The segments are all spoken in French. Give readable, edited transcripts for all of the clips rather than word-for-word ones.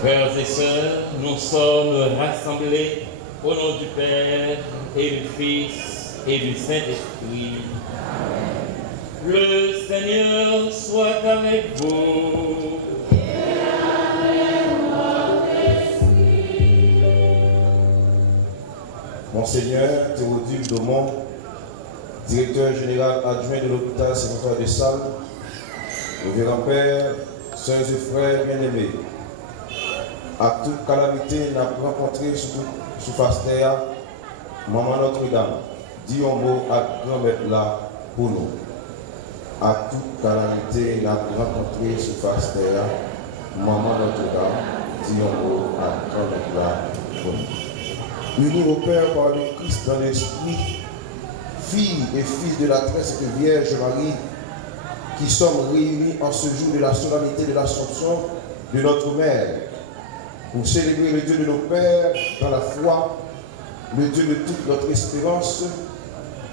Frères et sœurs, nous sommes rassemblés au nom du Père et du Fils et du Saint-Esprit. Le Seigneur soit avec vous. Et avec votre esprit. Monseigneur Théodule Daumont, directeur général adjoint de l'hôpital Saint-François de Sales, révérend Père, sœurs et frères bien-aimés, à toute calamité n'a rencontré sous face terre, Maman Notre-Dame, dit un mot à grand-mère là pour nous. À toute calamité n'a rencontré sous face terre, Maman Notre-Dame, dit un mot à grand-mère là pour nous. Unis au Père par le Christ dans l'Esprit, filles et fils de la très sainte Vierge Marie, qui sommes réunis en ce jour de la solennité de l'Assomption de notre Mère, pour célébrer le Dieu de nos pères dans la foi, le Dieu de toute notre espérance,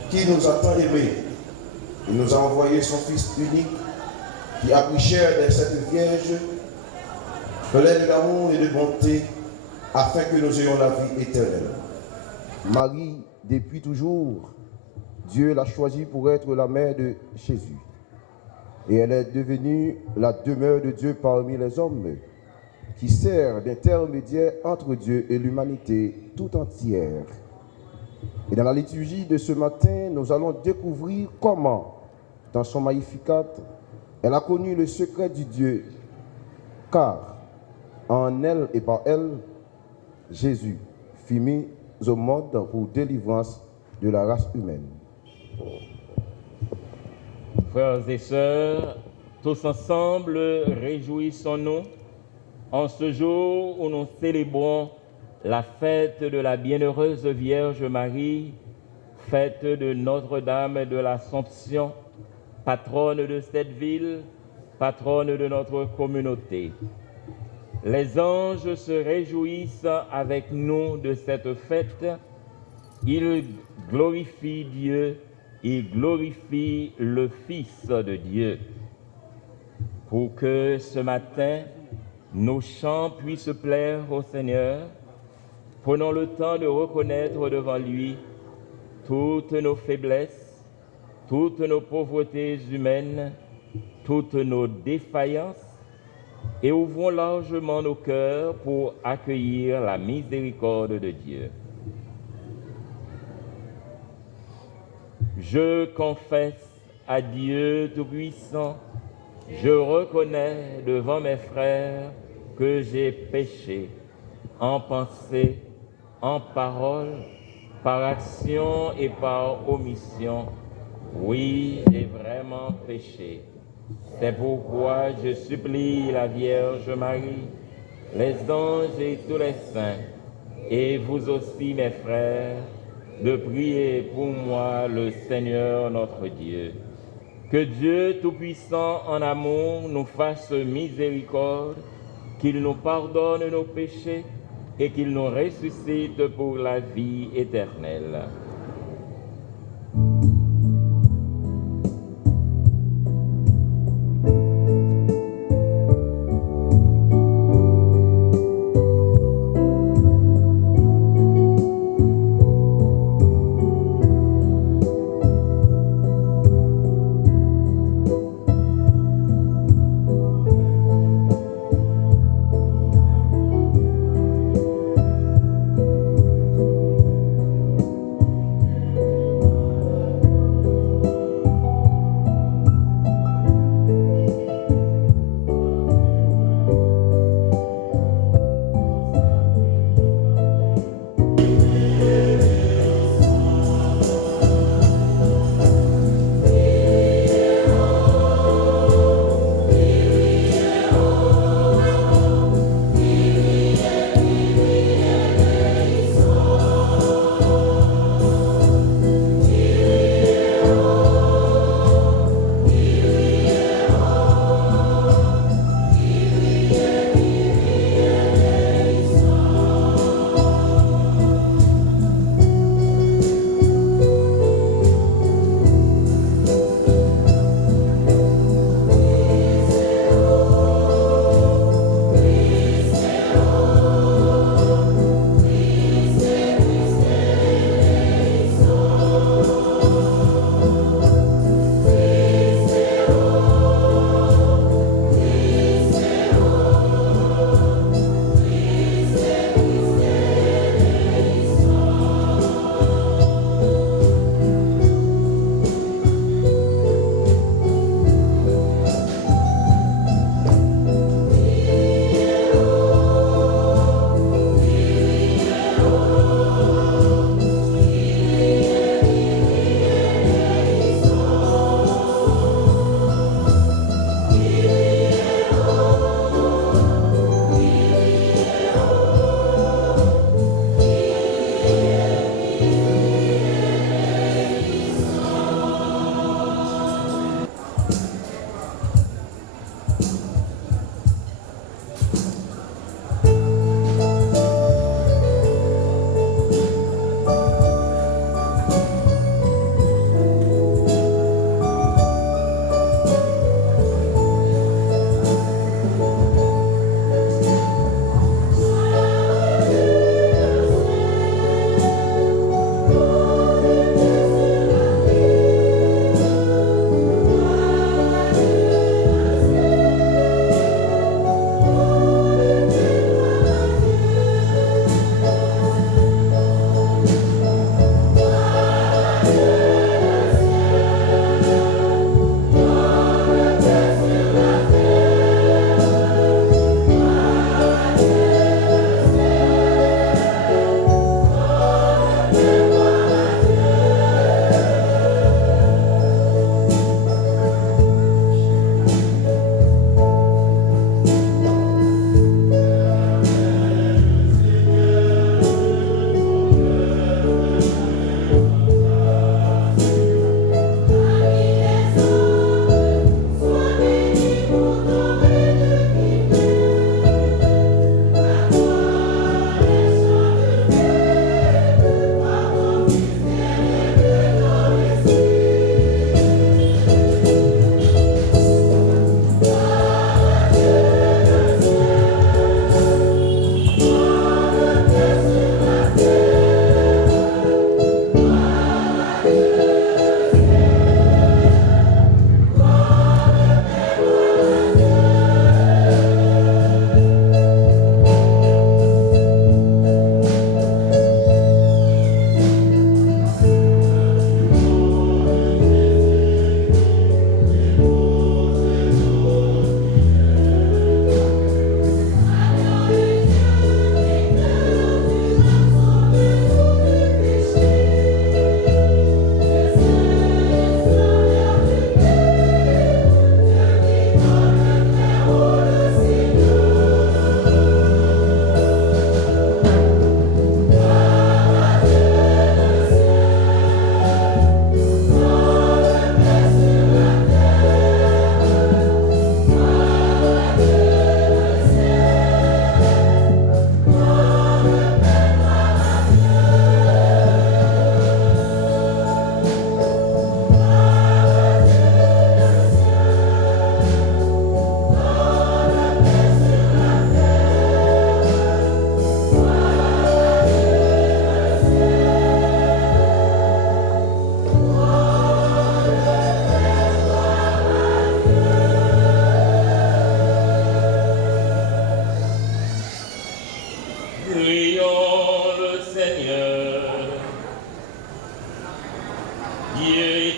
qui nous a tant aimés. Il nous a envoyé son Fils unique, qui a pris chair de cette Vierge, pleine d'amour et de bonté, afin que nous ayons la vie éternelle. Marie, depuis toujours, Dieu l'a choisie pour être la mère de Jésus. Et elle est devenue la demeure de Dieu parmi les hommes, qui sert d'intermédiaire entre Dieu et l'humanité tout entière. Et dans la liturgie de ce matin, nous allons découvrir comment, dans son Magnificat, elle a connu le secret du Dieu, car en elle et par elle, Jésus fut mis au monde pour délivrance de la race humaine. Frères et sœurs, tous ensemble, réjouissons-nous en ce jour où nous célébrons la fête de la bienheureuse Vierge Marie, fête de Notre-Dame de l'Assomption, patronne de cette ville, patronne de notre communauté. Les anges se réjouissent avec nous de cette fête. Ils glorifient Dieu, ils glorifient le Fils de Dieu. Pour que ce matin, nos chants puissent plaire au Seigneur, prenons le temps de reconnaître devant lui toutes nos faiblesses, toutes nos pauvretés humaines, toutes nos défaillances, et ouvrons largement nos cœurs pour accueillir la miséricorde de Dieu. Je confesse à Dieu Tout-Puissant, je reconnais devant mes frères que j'ai péché en pensée, en parole, par action et par omission. Oui, j'ai vraiment péché. C'est pourquoi je supplie la Vierge Marie, les anges et tous les saints, et vous aussi mes frères, de prier pour moi le Seigneur notre Dieu. Que Dieu Tout-Puissant en amour nous fasse miséricorde, qu'il nous pardonne nos péchés et qu'il nous ressuscite pour la vie éternelle.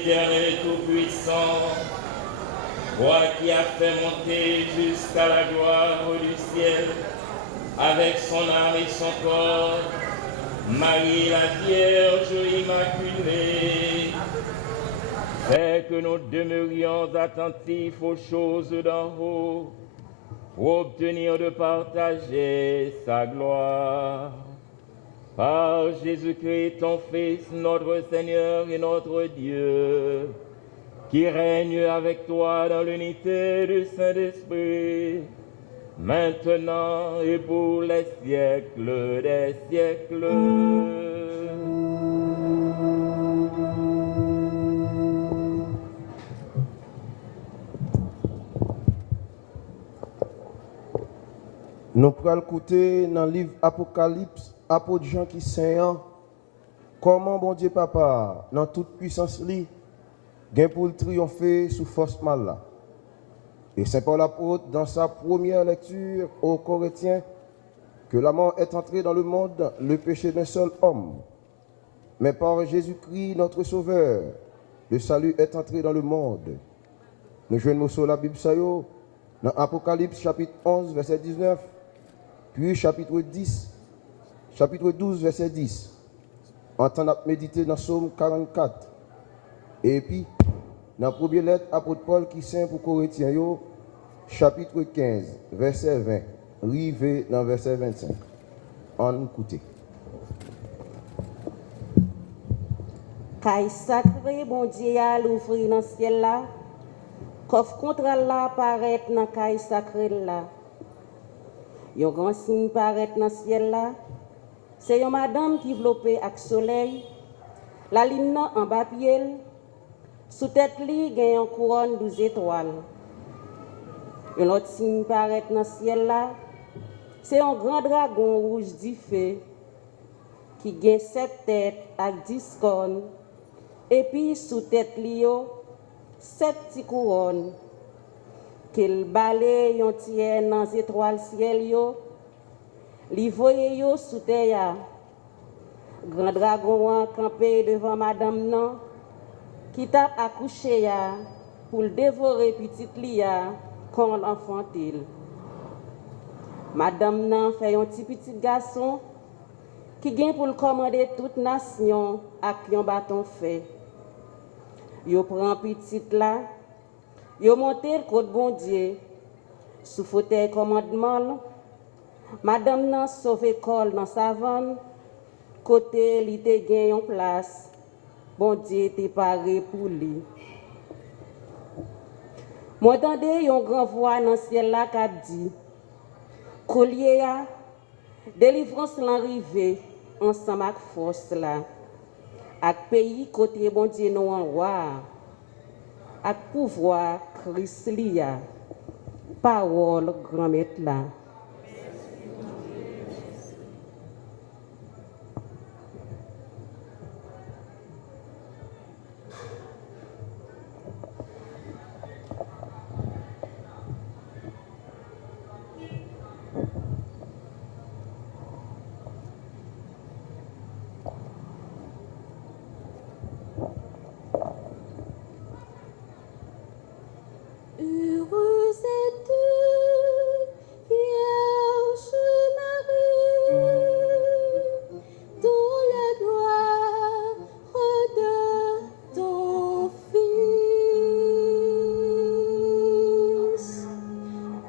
éternel et tout-puissant, toi qui as fait monter jusqu'à la gloire du ciel, avec son âme et son corps, Marie la Vierge Immaculée, fais que nous demeurions attentifs aux choses d'en haut, pour obtenir de partager sa gloire. Par Jésus-Christ, ton Fils, notre Seigneur et notre Dieu, qui règne avec toi dans l'unité du Saint-Esprit, maintenant et pour les siècles des siècles. Nous prenons écouter dans le livre Apocalypse, apôtre Jean qui saint, comment bon Dieu papa, dans toute puissance li, gain pour le triompher sous force mal là. Et Saint Paul apôtre, dans sa première lecture aux Corinthiens, que la mort est entrée dans le monde, le péché d'un seul homme. Mais par Jésus-Christ, notre Sauveur, le salut est entré dans le monde. Nous joignons sur la Bible dans Apocalypse chapitre 11, verset 19, puis chapitre 12, verset 10. En temps de méditer dans Psaume 44. Et puis, dans la première lettre, apôtre Paul qui saint pour Corinthiens, chapitre 15, verset 20, rivé dans verset 25. On écoute. Caille sacré, bon Dieu, à l'ouvrir dans le ciel là, qu'offre contre là paraît dans caille sacré là. Yon grand signe paraît dans le ciel là, c'est une madame qui vlopé avec soleil, la ligne en bas pied, sous tête li gen une couronne 12 étoiles. Un autre signe paraît dans le ciel là, c'est un grand dragon rouge du feu qui gen 7 têtes avec 10 cornes, et puis sous tête li yo 7 petites couronnes. Qu'il balait yon tiers dans les étoiles ciel yo, li voye yo sous terre. Grand dragon campé devant madame nan, qui t'a accouché ya pour le dévorer petite lia comme enfantile. Madame nan fait un petit garçon qui vient pour le commander toute nation avec un bâton fait. Yo prend petite là, yo monte le côte bon Dieu sous fauteuil commandement. Madame nan sauvé col dans savane, côté li te gen yon place. Bon Dieu te paré pour lui. M'entendez yon grand voix dans ciel là qui dit: collier ya, délivrance l'arrivée ensemble avec force là. Avec pays côté bon Dieu nous en roi. Avec pouvoir Christ lia. Parole grand maître là. Heureuse es-tu, Vierge Marie, dont la gloire de ton Fils.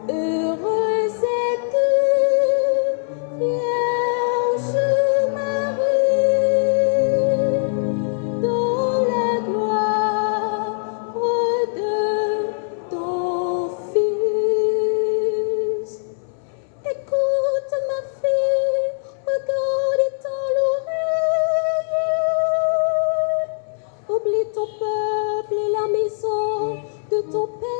Heureuse es-tu, Vierge Marie, dont la gloire de ton Fils. Écoute ma fille, regarde dans l'oreille. Oublie ton peuple et la maison de ton Père.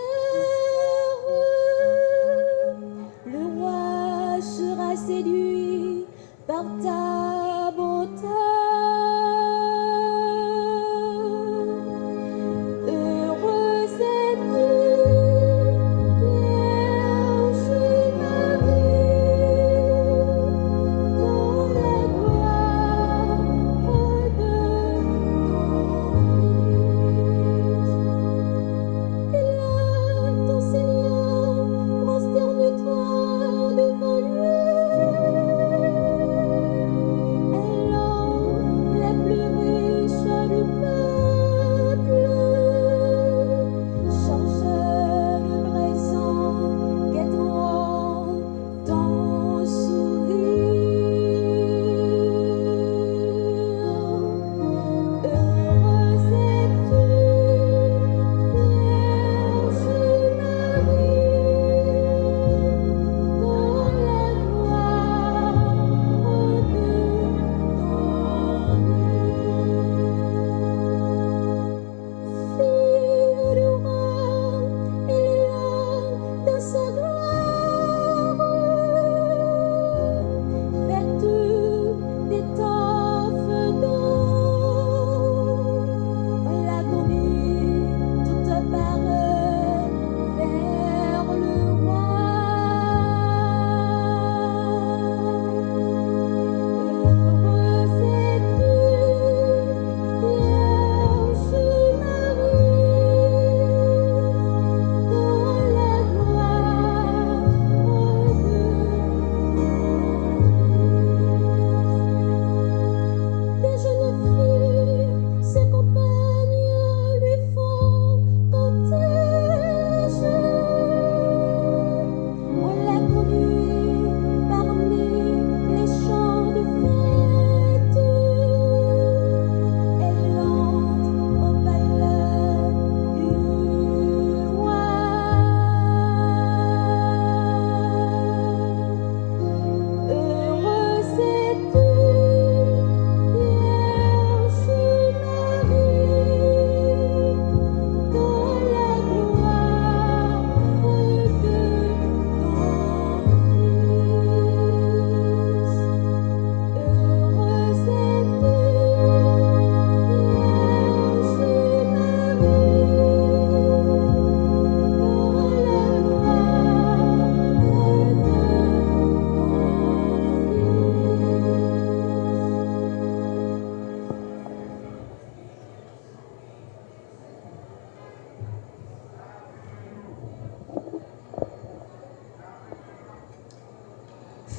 Le roi sera séduit par ta beauté. Heureuse es-tu, Vierge Marie, dans la gloire de ton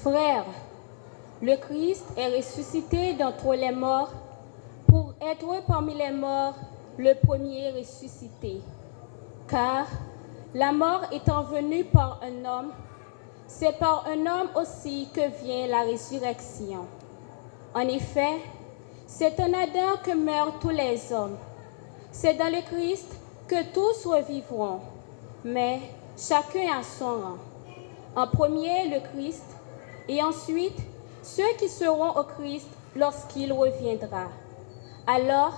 Frères, le Christ est ressuscité d'entre les morts pour être parmi les morts le premier ressuscité. Car la mort étant venue par un homme, c'est par un homme aussi que vient la résurrection. En effet, c'est en Adam que meurent tous les hommes. C'est dans le Christ que tous revivront, mais chacun à son rang. En premier, le Christ, et ensuite, ceux qui seront au Christ lorsqu'il reviendra. Alors,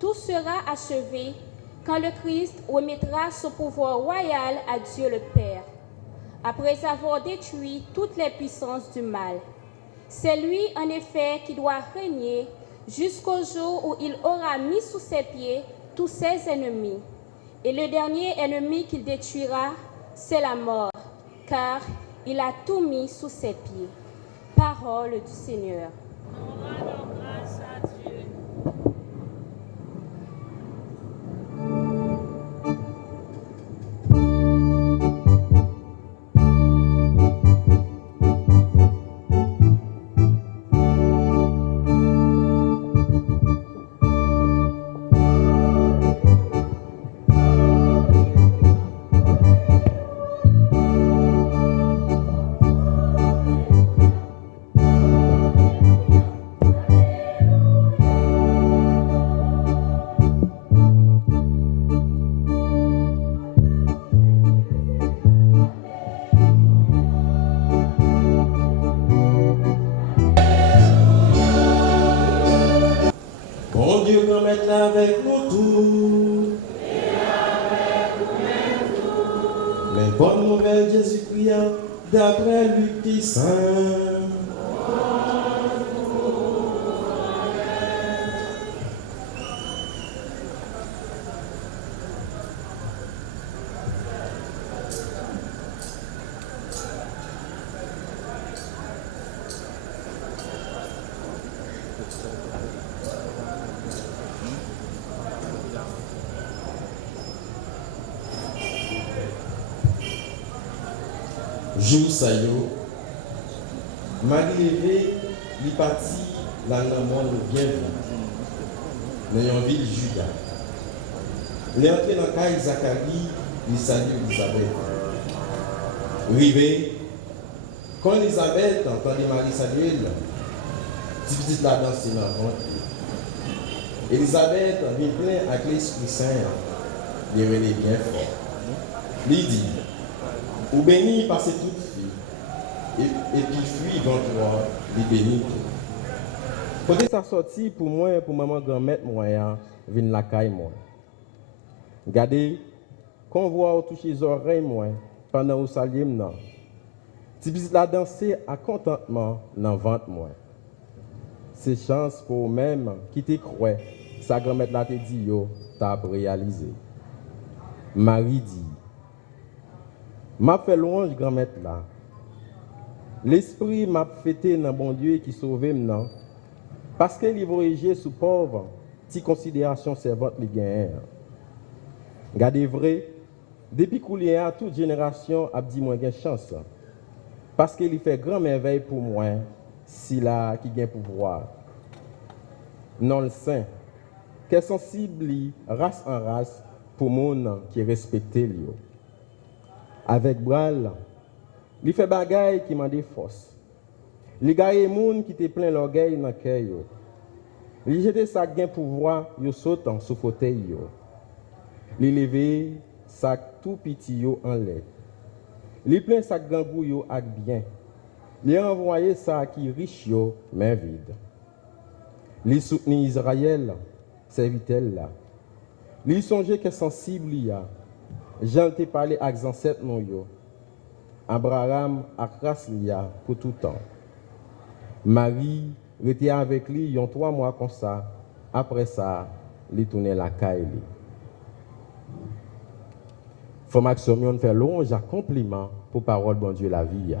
tout sera achevé quand le Christ remettra son pouvoir royal à Dieu le Père, après avoir détruit toutes les puissances du mal. C'est lui, en effet, qui doit régner jusqu'au jour où il aura mis sous ses pieds tous ses ennemis. Et le dernier ennemi qu'il détruira, c'est la mort, car il a tout mis sous ses pieds. Parole du Seigneur. On rend grâce à Dieu. Bon Dieu, nous mettre avec nous tous. Mais bonne nouvelle, Jésus-Christ, d'après Luc qui saint. Jour ça yo, Marie levé, li parti la monde bien dans une ville Juda. Il est entré dans la caille Zacharie, il salue Elisabeth. Rivé, quand Elisabeth entendit Marie saluer, petite la danse dans le ventre. Elisabeth vient plein avec l'Esprit Saint, il est bien fort. Il dit, ou béni par toute fille, et puis fuit ventre, il béni. Quand ça sorti pour moi, pour maman grand-mère, moi, vient la caille, moi. Regardez, quand on voit toucher les oreilles, moi, pendant au salut, non. Si vous la danser à contentement dans le ventre, moi. C'est chance pour même qui te croit, sa grand-mère là te dit, yo, t'as réalisé. Marie dit, m'a fait louange grand-mère là. L'esprit m'a fêté dans bon Dieu qui sauve maintenant. Parce qu'il voyageait sous pauvre, si considération servante les gagnent. Regardez vrai, depuis qu'il y a toute génération a dit moi gain chance. Parce qu'il fait grand merveille pour moi, si là qui gagne pouvoir. Non le saint, qu'est sensible race en race pour monde qui respecte lui. Avec bral, il fait bagaille qui m'a des forces. Il gagne monde qui te plein l'orgueil dans cœur yo. Il jette sa gain pouvoir yo sautant sous fauteuil yo. Il lever sa tout petit yo en l'air. Il plein sa gangou yo ak bien. Il envoyé ça qui riche yo main vide. Il soutenu Israël servitel là. Il songeait que sensible ya. Jean te parlé avec ancêtre non yo. Abraham a race lia pour tout temps. Marie était avec lui yon 3 mois comme ça. Après ça, il tournait la caille. Faut maximum faire louange à compliment pour parole bon Dieu la vie.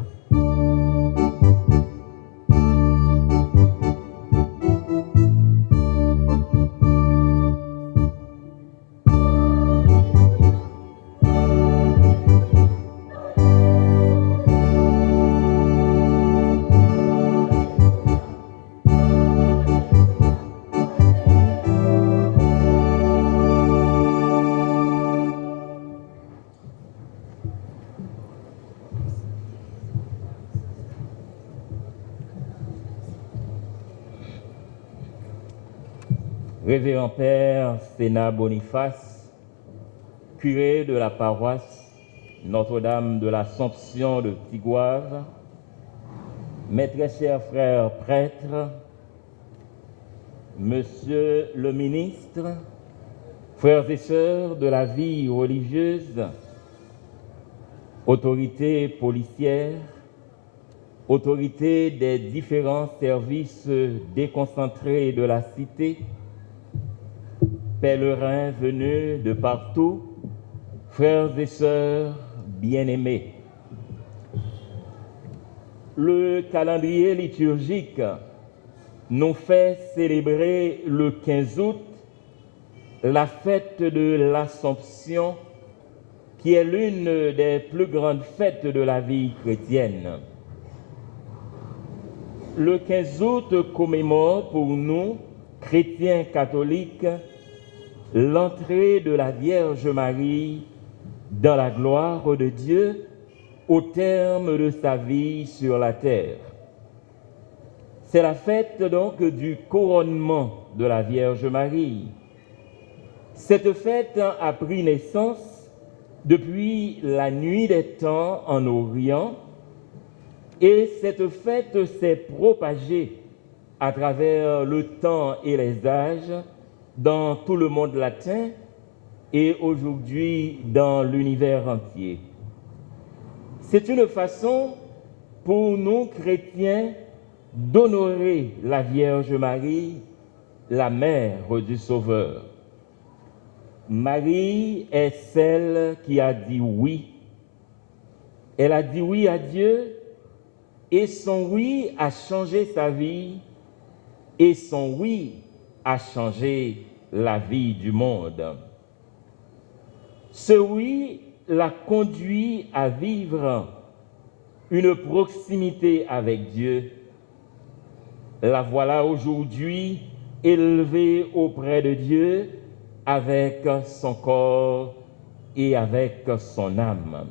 Révérend Père Sénat Boniface, curé de la paroisse Notre-Dame de l'Assomption de Tigouave, mes très chers frères prêtres, Monsieur le ministre, frères et sœurs de la vie religieuse, autorités policières, autorités des différents services déconcentrés de la cité, pèlerins venus de partout, frères et sœurs bien-aimés. Le calendrier liturgique nous fait célébrer le 15 août la fête de l'Assomption, qui est l'une des plus grandes fêtes de la vie chrétienne. Le 15 août commémore pour nous, chrétiens catholiques, l'entrée de la Vierge Marie dans la gloire de Dieu au terme de sa vie sur la terre. C'est la fête donc du couronnement de la Vierge Marie. Cette fête a pris naissance depuis la nuit des temps en Orient et cette fête s'est propagée à travers le temps et les âges dans tout le monde latin et aujourd'hui dans l'univers entier. C'est une façon pour nous chrétiens d'honorer la Vierge Marie, la mère du Sauveur. Marie est celle qui a dit oui. Elle a dit oui à Dieu et son oui a changé sa vie et son oui a changé la vie du monde. Ce oui l'a conduit à vivre une proximité avec Dieu. La voilà aujourd'hui élevée auprès de Dieu avec son corps et avec son âme.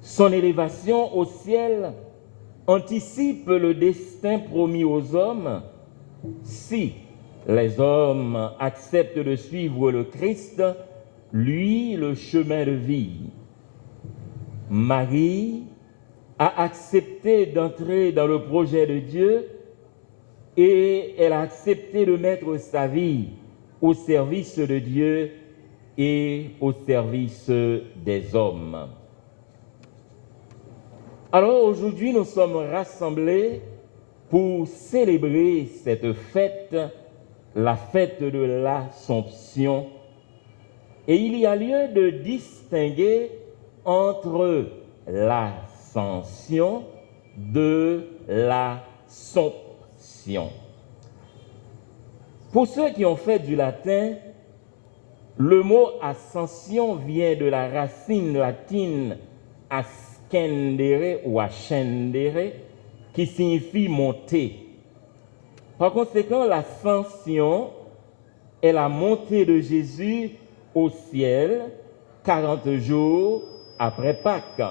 Son élévation au ciel anticipe le destin promis aux hommes si les hommes acceptent de suivre le Christ, lui, le chemin de vie. Marie a accepté d'entrer dans le projet de Dieu et elle a accepté de mettre sa vie au service de Dieu et au service des hommes. Alors aujourd'hui, nous sommes rassemblés pour célébrer cette fête, la fête de l'Assomption. Et il y a lieu de distinguer entre l'ascension de l'Assomption. Pour ceux qui ont fait du latin, le mot ascension vient de la racine latine ascendere ou ascendere, qui signifie monter. Par conséquent, l'ascension est la montée de Jésus au ciel 40 jours après Pâques,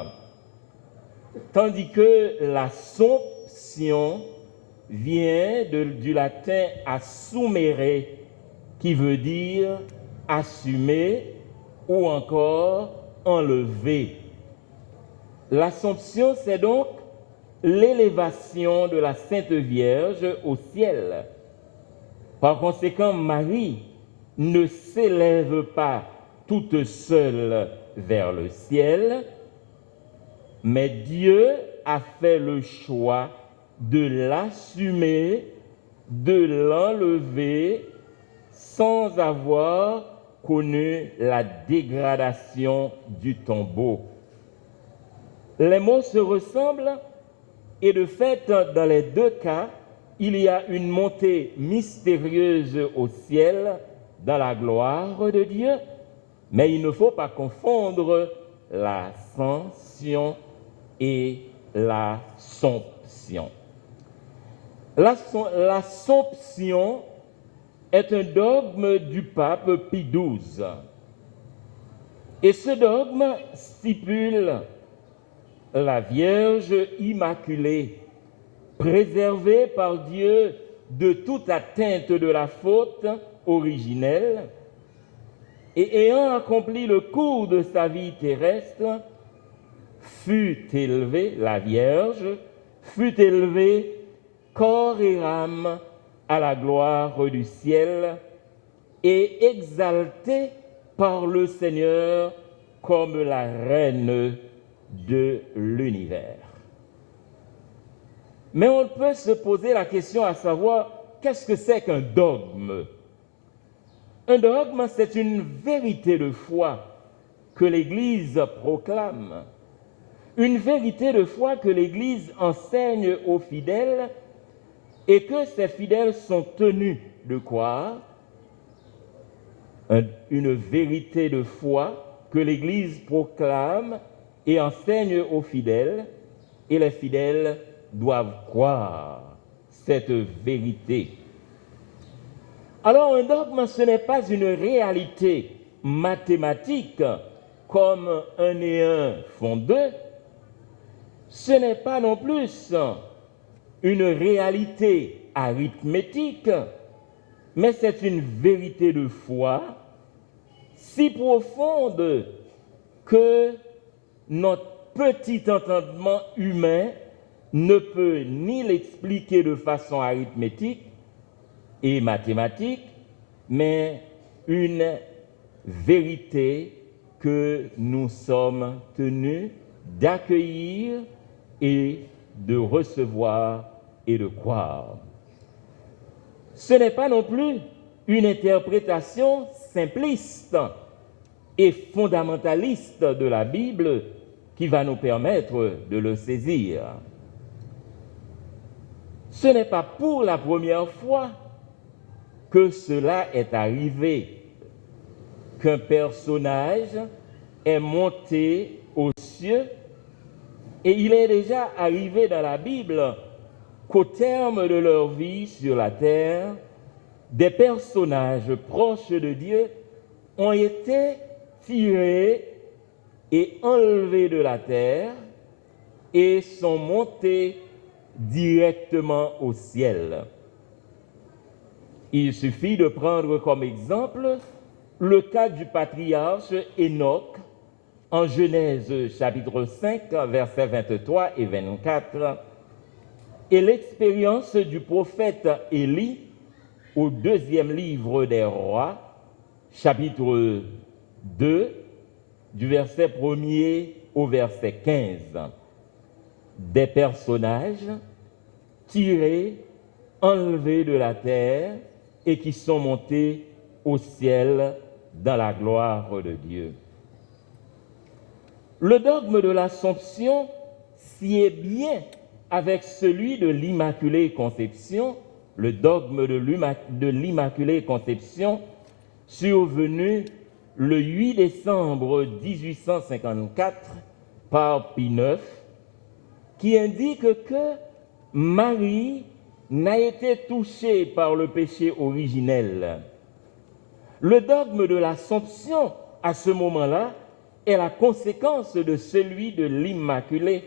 tandis que l'assomption vient du latin assumere, qui veut dire assumer ou encore enlever. L'Assomption, c'est donc l'élévation de la Sainte Vierge au ciel. Par conséquent, Marie ne s'élève pas toute seule vers le ciel, mais Dieu a fait le choix de l'assumer, de l'enlever, sans avoir connu la dégradation du tombeau. Les mots se ressemblent et de fait, dans les deux cas, il y a une montée mystérieuse au ciel dans la gloire de Dieu, mais il ne faut pas confondre l'ascension et l'Assomption. L'Assomption est un dogme du pape Pie XII. Et ce dogme stipule la Vierge Immaculée, préservée par Dieu de toute atteinte de la faute originelle, et ayant accompli le cours de sa vie terrestre, fut élevée, la Vierge, fut élevée corps et âme à la gloire du ciel et exaltée par le Seigneur comme la reine de l'univers. Mais on peut se poser la question à savoir, qu'est-ce que c'est qu'un dogme? Un dogme, c'est une vérité de foi que l'Église proclame, une vérité de foi que l'Église enseigne aux fidèles et que ces fidèles sont tenus de croire, une vérité de foi que l'Église proclame et enseigne aux fidèles, et les fidèles doivent croire cette vérité. Alors un dogme, ce n'est pas une réalité mathématique comme 1 et 1 font 2, ce n'est pas non plus une réalité arithmétique, mais c'est une vérité de foi si profonde que notre petit entendement humain ne peut ni l'expliquer de façon arithmétique et mathématique, mais une vérité que nous sommes tenus d'accueillir et de recevoir et de croire. Ce n'est pas non plus une interprétation simpliste et fondamentaliste de la Bible qui va nous permettre de le saisir. Ce n'est pas pour la première fois que cela est arrivé, qu'un personnage est monté aux cieux, et il est déjà arrivé dans la Bible qu'au terme de leur vie sur la terre, des personnages proches de Dieu ont été tirés et enlevés de la terre et sont montés directement au ciel. Il suffit de prendre comme exemple le cas du patriarche Enoch en Genèse chapitre 5, versets 23 et 24, et l'expérience du prophète Élie au 2e livre des Rois, chapitre 2, du verset 1er au verset 15. Des personnages tirés, enlevés de la terre et qui sont montés au ciel dans la gloire de Dieu. Le dogme de l'Assomption sied bien avec celui de l'Immaculée Conception, le dogme de l'Immaculée Conception survenu le 8 décembre 1854 par Pie IX, qui indique que Marie n'a été touchée par le péché originel. Le dogme de l'Assomption, à ce moment-là, est la conséquence de celui de l'Immaculée,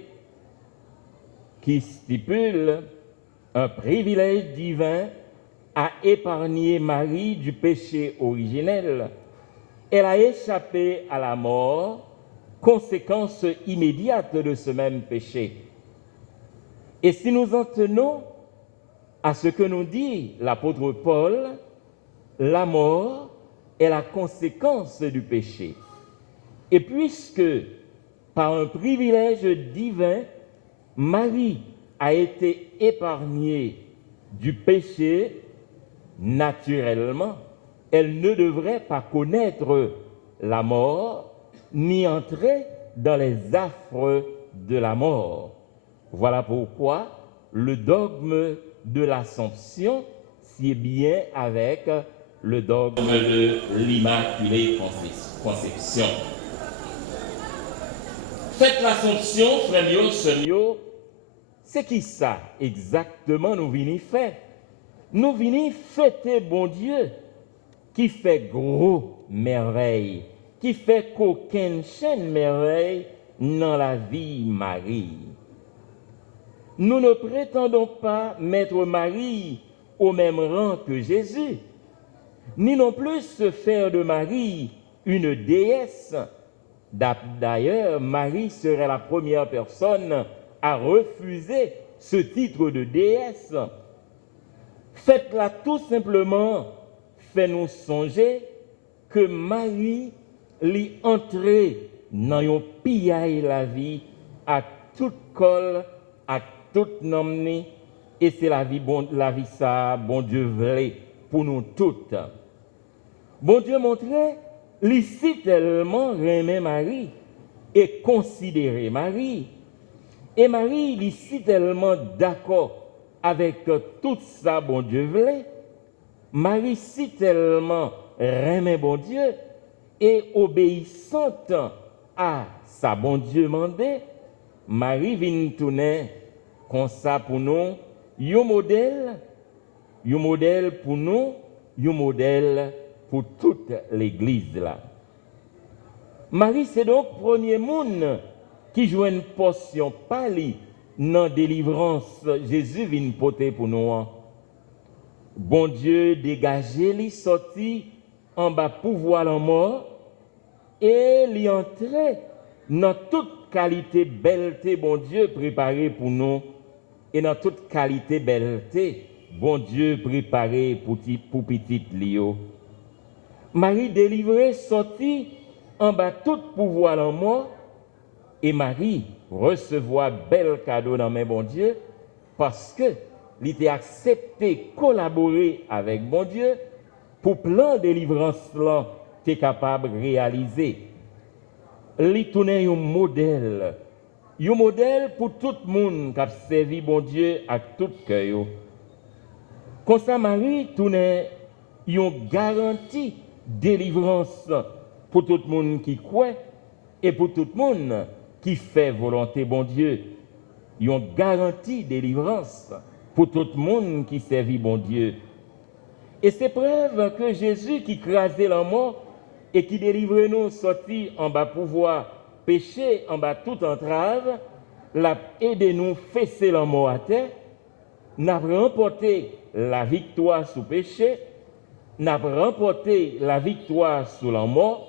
qui stipule un privilège divin à épargner Marie du péché originel. Elle a échappé à la mort, conséquence immédiate de ce même péché. Et si nous en tenons à ce que nous dit l'apôtre Paul, la mort est la conséquence du péché. Et puisque, par un privilège divin, Marie a été épargnée du péché, naturellement, elle ne devrait pas connaître la mort, ni entrer dans les affres de la mort. Voilà pourquoi le dogme de l'Assomption sied bien avec le dogme de l'Immaculée Conception. Faites l'Assomption, frère mio, sœur mio, c'est qui ça exactement nous venons faire? Nous venons fêter bon Dieu qui fait gros merveilles, qui fait qu'aucune chaîne merveille dans la vie Marie. Nous ne prétendons pas mettre Marie au même rang que Jésus, ni non plus se faire de Marie une déesse. D'ailleurs, Marie serait la première personne à refuser ce titre de déesse. Faites-la tout simplement, fait-nous songer que Marie l'y entrée dans yon pillaille la vie à toute col, à toute nomne, et c'est la vie ça, bon Dieu voulait pour nous toutes. Bon Dieu montrait, l'ici tellement remet Marie et considérer Marie. Et Marie, ici tellement d'accord avec tout ça, bon Dieu voulait. Marie, si tellement remet bon Dieu et obéissante à sa bon Dieu mandé, Marie vient tourner comme ça pour nous, un modèle pour nous, un modèle pour toute l'église là. Marie, c'est donc le premier monde qui joue une portion pali dans la délivrance. Jésus vient porter pour nous. Bon Dieu dégagé, li sorti en bas pouvoir la mort et li entrer dans toute qualité belleté, bon Dieu préparé pour nous et dans toute qualité belleté, bon Dieu préparé pour petit Lio. Marie délivrée sorti en bas tout pouvoir la mort et Marie recevoir bel cadeau dans mes bon Dieu parce que il était accepté collaborer avec bon Dieu pour plan de délivrance là t'es capable de réaliser. Il tourner un modèle pour tout le monde qui a servi bon Dieu à tout cœur. Comme ça Marie tourner une garantie délivrance pour tout le monde qui croit et pour tout le monde qui fait volonté bon Dieu. Une garantie délivrance pour tout le monde qui servit bon Dieu. Et c'est preuve que Jésus qui crasait la mort et qui délivrait nous sortis en bas pouvoir péché, en bas toute entrave, l'a aidé nous fesser la mort à terre, n'a remporté la victoire sous péché, n'a remporté la victoire sous la mort,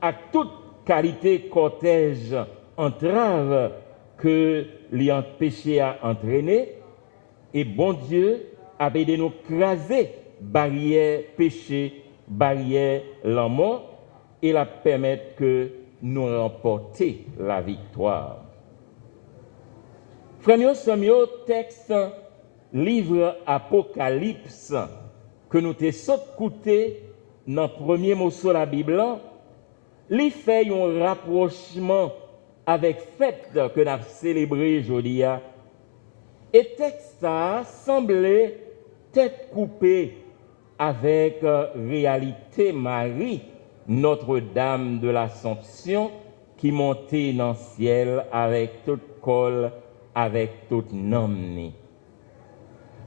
à toute qualité cortège entrave que les péché a entraîné, et bon Dieu a aidé nous craser barrière péché, barrière la mort, et la permettre que nous remportions la victoire. Frère Samuel, texte livre Apocalypse que nous te saute coûté dans le premier morceau de la Bible, il fait un rapprochement avec fête que nous avons célébré aujourd'hui. Et texte ça semblait tête coupée avec réalité Marie, Notre-Dame de l'Assomption, qui montait dans le ciel avec toute col, avec toute nomne.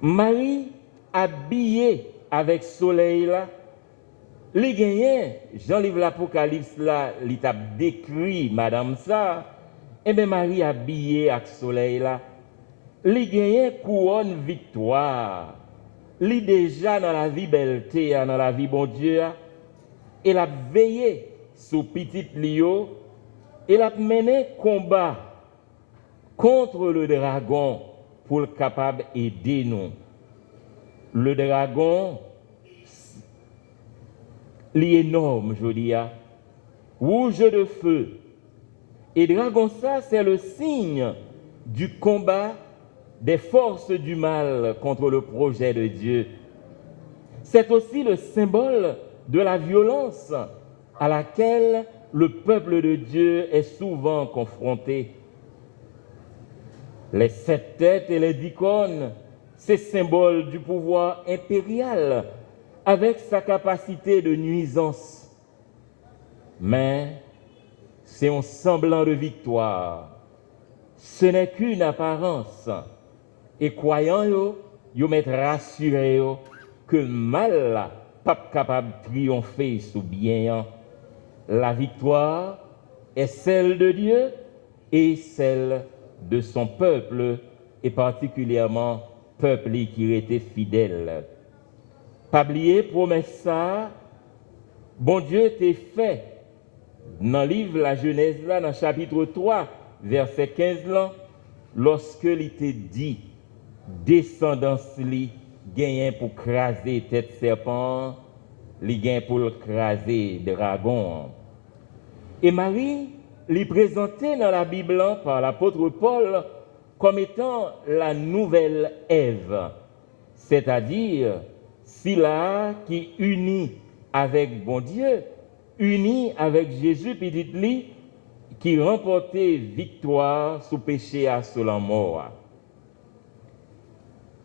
Marie habillée avec soleil là, les gagnants, Jean-Livre l'Apocalypse là, il t'a décrit madame ça, et bien Marie habillée avec soleil là, les gagnants couronne victoire. Li déjà dans la vie belleté, dans la vie bon Dieu, et a veillé sous petit Lio, et a mené combat contre le dragon pour le capable aider nous. Le dragon, l'énorme, je dis, rouge de feu. Et dragon ça, c'est le signe du combat des forces du mal contre le projet de Dieu. C'est aussi le symbole de la violence à laquelle le peuple de Dieu est souvent confronté. Les 7 têtes et les 10 cornes, c'est symbole du pouvoir impérial avec sa capacité de nuisance. Mais c'est un semblant de victoire. Ce n'est qu'une apparence. Et croyant yo mettre rassuré que le mal là pas capable de triompher sous bien. La victoire est celle de Dieu et celle de son peuple et particulièrement peuple qui était fidèle. Pas oublier promesse ça, bon Dieu t'a fait dans le livre la Genèse là, dans le chapitre 3, verset 15 là, lorsque il t'a dit descendance li gagne pour craser tête serpent, li gagne pour craser dragon. Et Marie l'est présentée dans la Bible par l'apôtre Paul comme étant la nouvelle Ève, c'est-à-dire celle qui unit avec bon Dieu, unie avec Jésus petit lui, qui remportait victoire sous péché à sous la mort.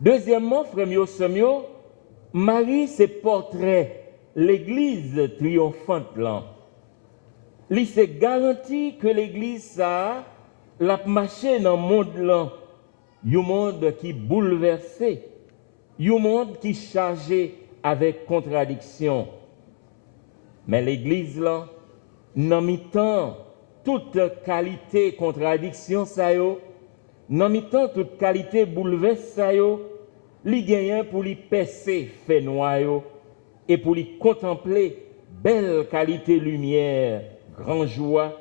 Deuxièmement, frère Semio, Marie c'est portrait l'église triomphante là. Il s'est garanti que l'église ça l'a marché dans le monde là, un monde qui bouleversé, un monde qui chargé avec contradiction. Mais l'église là, dans mi-temps toute qualité contradiction ça yo, dans mi-temps toute qualité bouleverse ça yo, li gagne pour li percer fait noir yo et pour li contempler belle qualité lumière, grand joie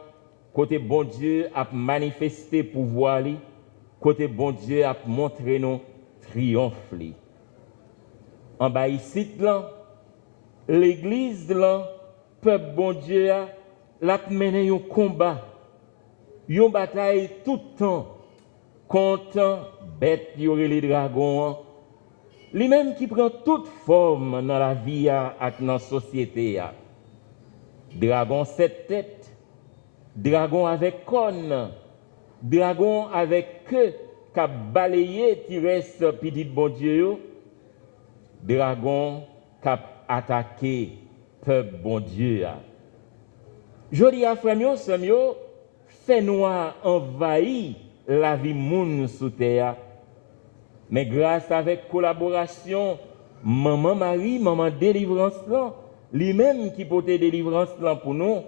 côté bon Dieu a manifesté pouvoir li, côté bon Dieu a montré nous triomphe li. En bas ici là, l'église là, peuple bon Dieu l'a mené un combat, une bataille tout le temps contre bête yore les dragons, lui-même qui prend toute forme dans la vie et dans la société. Dragon 7 têtes, dragon avec corne, dragon avec queue qui a balayé qui reste petit bon Dieu, dragon qui a attaqué peuple bon Dieu. Jodi a frère Semio, fait noir envahit la vie moun sous terre. Mais grâce avec collaboration maman Marie, maman délivrance là, lui-même qui portait délivrance là pour nous,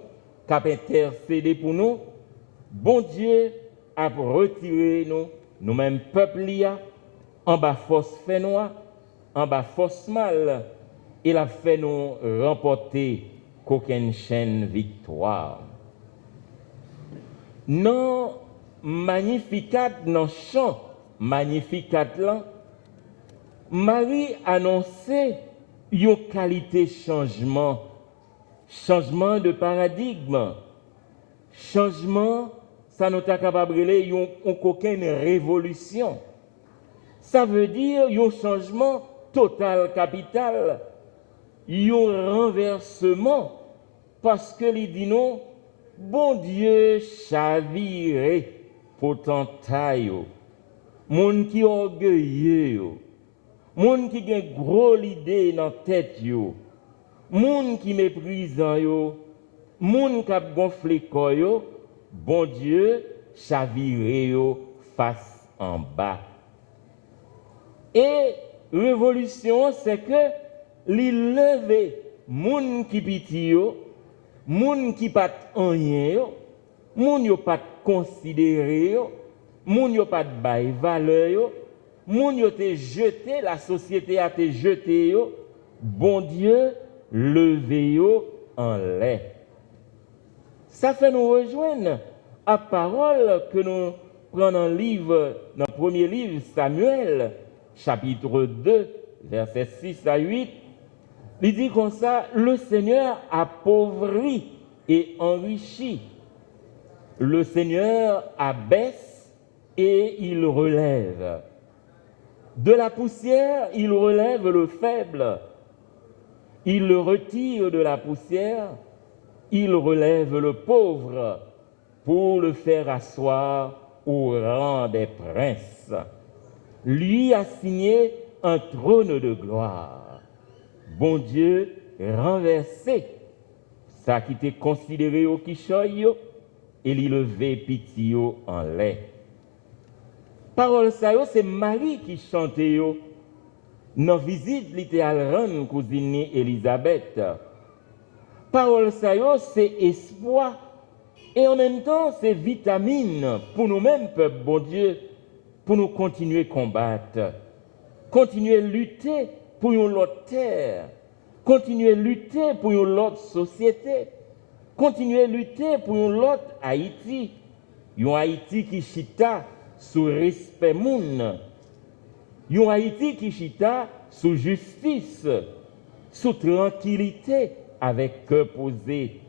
qui a intercédé pour nous, bon Dieu a retiré nous-mêmes peuple là, en bas force fait noir, en bas force mal, il a fait nous remporter qu'aucune chaîne victoire. Non magnificat non chant magnificat là, Marie annonçait une qualité changement de paradigme, changement, ça nous t'a capable de une aucune révolution. Ça veut dire un changement total capital, un renversement, parce que les dit non, bon Dieu chaviré potentat yo, moun qui orgueilleux yo, moun qui gen gros l'idée dans tête yo, moun qui méprisant yo, moun qui a gonflé corps yo, bon Dieu chaviré yo face en bas. Et révolution c'est que li lever moun qui piti yo, moun qui pat rien yo, moun yo pat considéré yo, moun yo pat bay valeur yo, moun yo te jeté, la société a te jeté yo, bon Dieu levé yo en l'air. Ça fait nous rejoindre à parole que nous prenons dans le livre, dans le premier livre Samuel, chapitre 2, versets 6 à 8. Il dit comme ça, le Seigneur appauvrit et enrichit. Le Seigneur abaisse et il relève. De la poussière, il relève le faible. Il le retire de la poussière, il relève le pauvre pour le faire asseoir au rang des princes. Lui a signé un trône de gloire. Bon Dieu renversé, ça qui était considéré au quichoy, et il levé pitié en l'air. Parole ça c'est Marie qui chantait yo. Dans visite littéral rendre cousine Elisabeth. Parole ça c'est espoir et en même temps c'est vitamine pour nous-mêmes peuple bon Dieu pour nous continuer à combattre. continuer à lutter pour une autre terre, continuer à lutter pour une autre société, continuer à lutter pour une autre Haïti, une Haïti qui chita sous respect moun, une Haïti qui chita sous justice, sous tranquillité, avec cœur posé.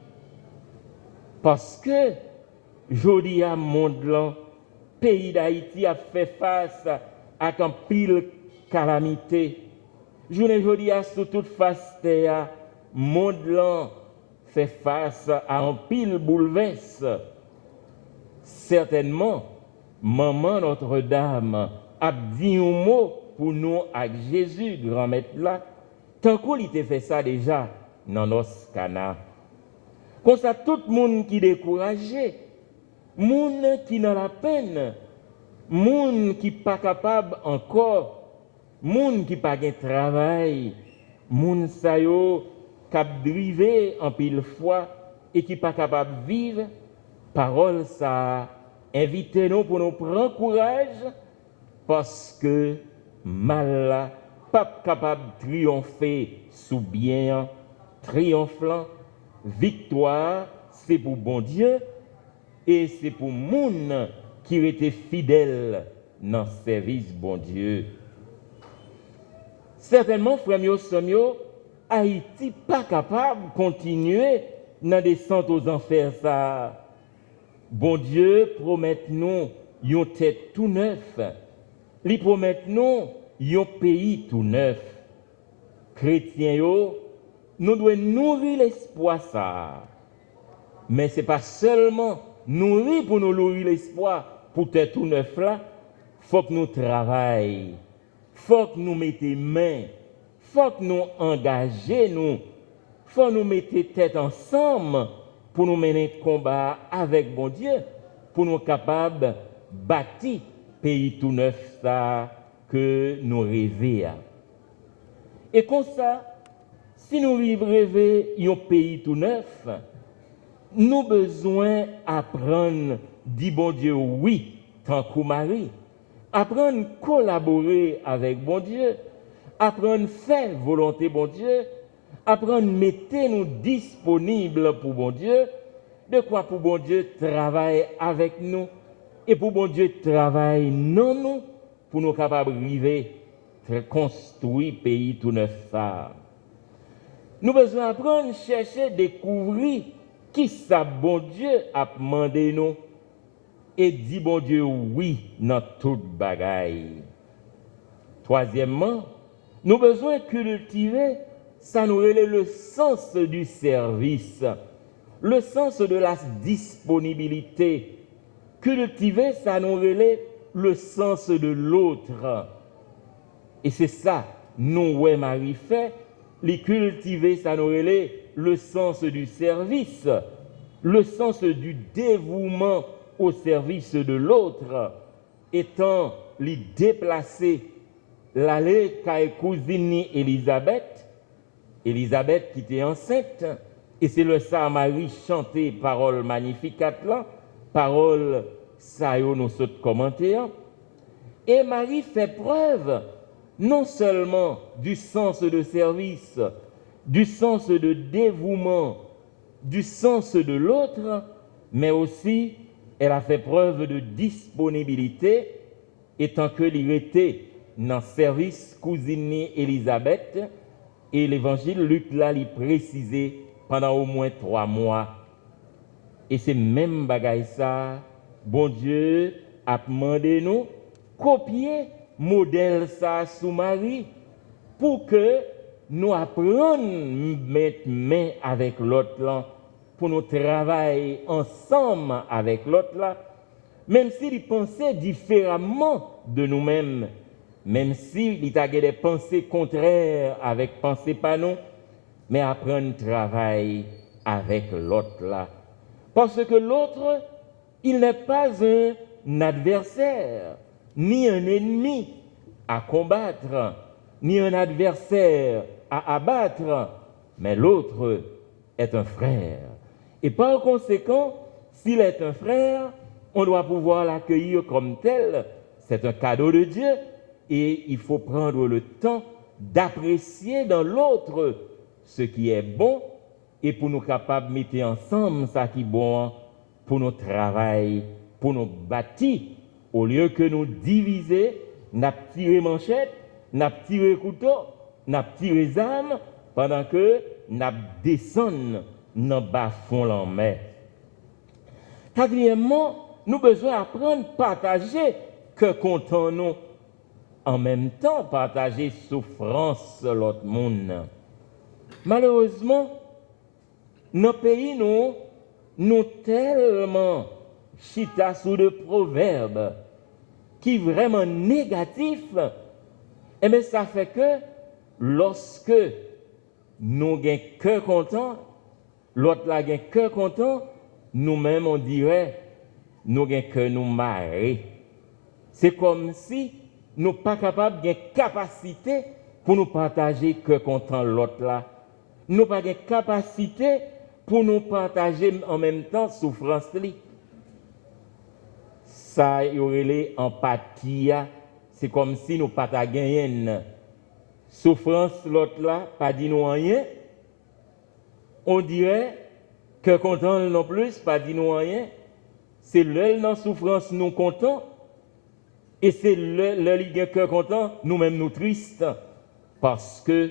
Parce que, jodi à monde là, pays d'Haïti a fait face à un pile calamité. Jodi à sous toute face terre, monde là fait face à un pile bouleverse. Certainement, maman Notre-Dame a dit un mot pour nous avec Jésus, grand maître là, tant qu'il a fait ça déjà dans nos Cana. Comme ça, tout le monde qui est découragé, monde qui n'a la peine, monde qui n'est pas capable encore, monde qui n'a pas de travail, monde sa yo cap drivé en pile fois et qui n'est pas capable de vivre, parole ça invitez nous pour nous prendre courage parce que mal là pas capable de triompher sous bien triomphant. Victoire, c'est pour bon Dieu et c'est pour moun qui était fidèle dans le service bon Dieu. Certainement, frère mio, somio, Haïti pas capable de continuer dans descente aux enfers ça. Bon Dieu promet nous une tête tout neuf. Il promet nous un pays tout neuf. Chrétiens yo, nous devons nourrir l'espoir ça. Mais ce n'est pas seulement nourrir pour nous nourrir l'espoir pour être tout neuf là. Il faut que nous travaillions. Il faut que nous mettions main. Il faut que nous engagions. Il faut que nous mettions tête ensemble pour nous mener combat avec bon Dieu, pour nous capables de bâtir le pays tout neuf ça que nous rêvons. Et comme ça, si nous rêvons un pays tout neuf, nous avons besoin d'apprendre, dit bon Dieu, oui, tant que Marie, apprendre à collaborer avec bon Dieu, apprendre à faire volonté bon Dieu, apprendre à mettre nous disponibles pour bon Dieu, de quoi pour bon Dieu travaille avec nous, et pour bon Dieu travaille non nous, pour nous capables d'arriver à construire le pays tout neuf ça. Nous avons besoin d'apprendre, chercher, découvrir qui ça bon Dieu a demandé nous et dit bon Dieu oui dans toute bagaille. Troisièmement, nous avons besoin de cultiver, ça nous relève le sens du service, le sens de la disponibilité. Cultiver, ça nous relève le sens de l'autre. Et c'est ça, nous, ouais, Marie fait. Les cultiver, ça nous relève le sens du service, le sens du dévouement au service de l'autre, étant les déplacer, l'aller qu'à cousine Elisabeth qui était enceinte, et c'est le ça Marie chanté parole magnifique là, parole ça yo nous saute commentaire, et Marie fait preuve non seulement du sens de service, du sens de dévouement, du sens de l'autre, mais aussi elle a fait preuve de disponibilité, étant que l'irrité dans le service cousine Elisabeth, et l'évangile Luc là l'y précisé pendant au moins 3 mois. Et c'est même bagaille ça, bon Dieu a demandé nous copier modèle ça sous Marie pour que nous apprenions à mettre main avec l'autre là, pour nous travailler ensemble avec l'autre là, même s'il pensait différemment de nous-mêmes, même s'il a des pensées contraires avec pensées pas nous, mais apprendre à travailler avec l'autre là. Parce que l'autre, il n'est pas un adversaire, ni un ennemi à combattre, ni un adversaire à abattre, mais l'autre est un frère. Et par conséquent, s'il est un frère, on doit pouvoir l'accueillir comme tel. C'est un cadeau de Dieu et il faut prendre le temps d'apprécier dans l'autre ce qui est bon et pour nous capables de mettre ensemble ça qui est bon pour nos travail, pour nous bâtir, au lieu que nous diviser, nous tirer manchette, nous tirer couteau, nous tirer armes, pendant que nous descendons dans bas fond la mer. Quatrièmement, nous avons besoin d'apprendre à partager que content nous, en même temps partager souffrance de l'autre monde. Malheureusement, nos pays nous tellement chita sous de proverbes qui sont vraiment négatifs, et bien ça fait que lorsque nous avons cœur content, l'autre là a cœur content, nous-mêmes on dirait nous avons cœur nous marrer. C'est comme si nous pas capables de capacité pour nous partager cœur content l'autre là. Nous pas de capacité pour nous partager en même temps souffrance li. Ça y aurait l'empathie, c'est comme si nous pas gagné une souffrance l'autre là, pas dit nous rien. On dirait que content non plus, pas dit nous rien. C'est l'œil dans souffrance nous content et c'est l'œil que content nous-mêmes nous tristes parce que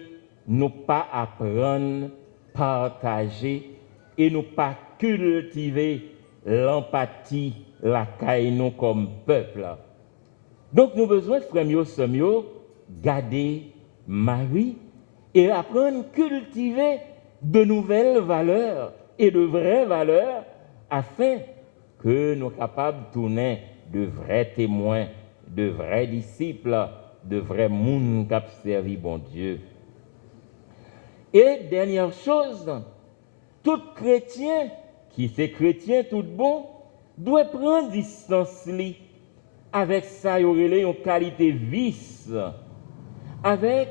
nous pas apprendre partager et nous pas cultiver l'empathie la caille nous comme peuple. Donc nous besoin frère mieux garder Marie et apprendre à cultiver de nouvelles valeurs et de vraies valeurs afin que nous soyons capables de tourner de vrais témoins, de vrais disciples, de vrais monde qui ont servi bon Dieu. Et dernière chose, tout chrétien qui c'est chrétien tout bon doit prendre distance avec ça, il y a une qualité vice, avec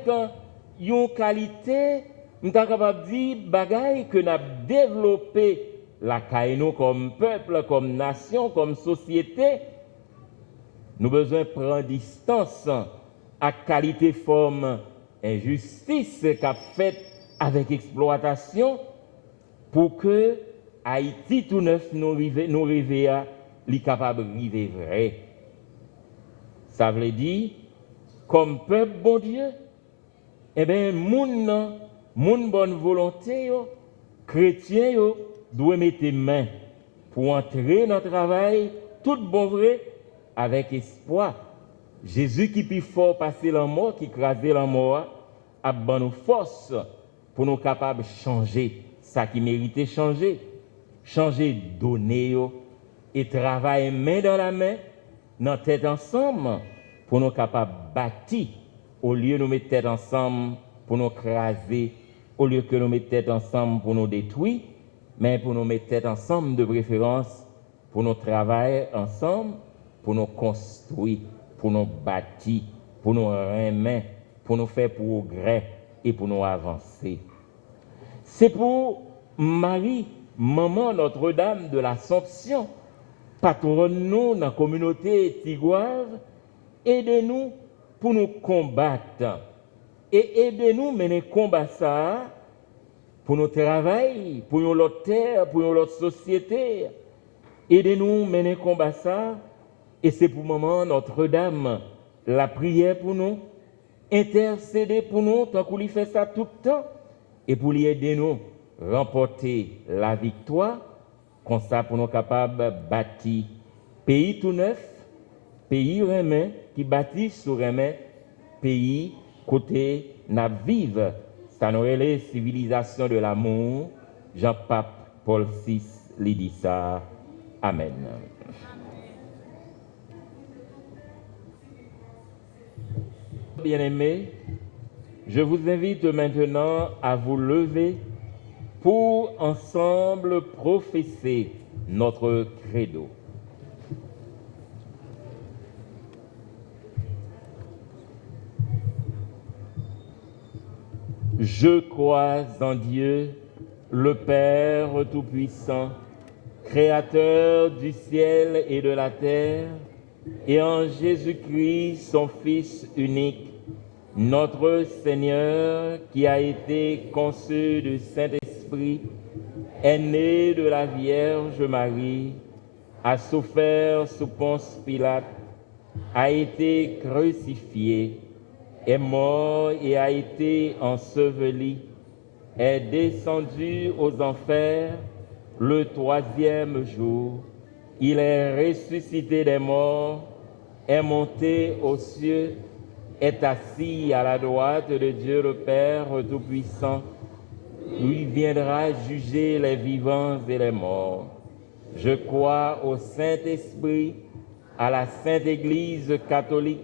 une qualité, nous sommes capables de dire, bagaille que nous avons développé la Kaino comme peuple, comme nation, comme société. Nous avons besoin de prendre distance à qualité forme injustice qu'a fait avec exploitation pour que Haïti tout neuf nous rive à capable de vivre vrai. Ça veut dire, comme peuple bon Dieu, eh bien, mon bonne volonté, chrétien, doit mettre main pour entrer dans le travail, tout bon vrai, avec espoir. Jésus qui plus fort passer la mort, qui crasait la mort, a bonne force pour nous capables de changer ça qui méritait changer donner et travailler main dans la main, dans tête ensemble, pour nous capables de bâtir, au lieu de nous mettre tête ensemble pour nous craser, au lieu que nous mettre tête ensemble pour nous détruire, mais pour nous mettre tête ensemble de préférence, pour nous travailler ensemble, pour nous construire, pour nous bâtir, pour nous remettre, pour nous faire progrès et pour nous avancer. C'est pour Marie, maman Notre-Dame de l'Assomption, patronne nous dans la communauté tigouave, aidez-nous pour nous combattre et aidez-nous mener combat ça pour nos travail, pour notre terre, pour notre société. Aidez-nous mener combat ça et c'est pour maman Notre-Dame la prière pour nous, intercéder pour nous tant qu'on lui fait ça tout le temps et pour lui aider nous remporter la victoire, comme ça pour nous capables de bâtir pays tout neuf, pays remet qui bâtit sur remet, pays côté n'a vive, ça nous les civilisations de l'amour. Jean-Pape Paul VI lui dit ça. Amen. Bien-aimés, je vous invite maintenant à vous lever pour ensemble professer notre credo. Je crois en Dieu, le Père Tout-Puissant, Créateur du ciel et de la terre, et en Jésus-Christ, son Fils unique, notre Seigneur, qui a été conçu du Saint-Esprit, est né de la Vierge Marie, a souffert sous Ponce Pilate, a été crucifié, est mort et a été enseveli, est descendu aux enfers le troisième jour. Il est ressuscité des morts, est monté aux cieux, est assis à la droite de Dieu le Père Tout-Puissant, où il viendra juger les vivants et les morts. Je crois au Saint-Esprit, à la Sainte Église catholique,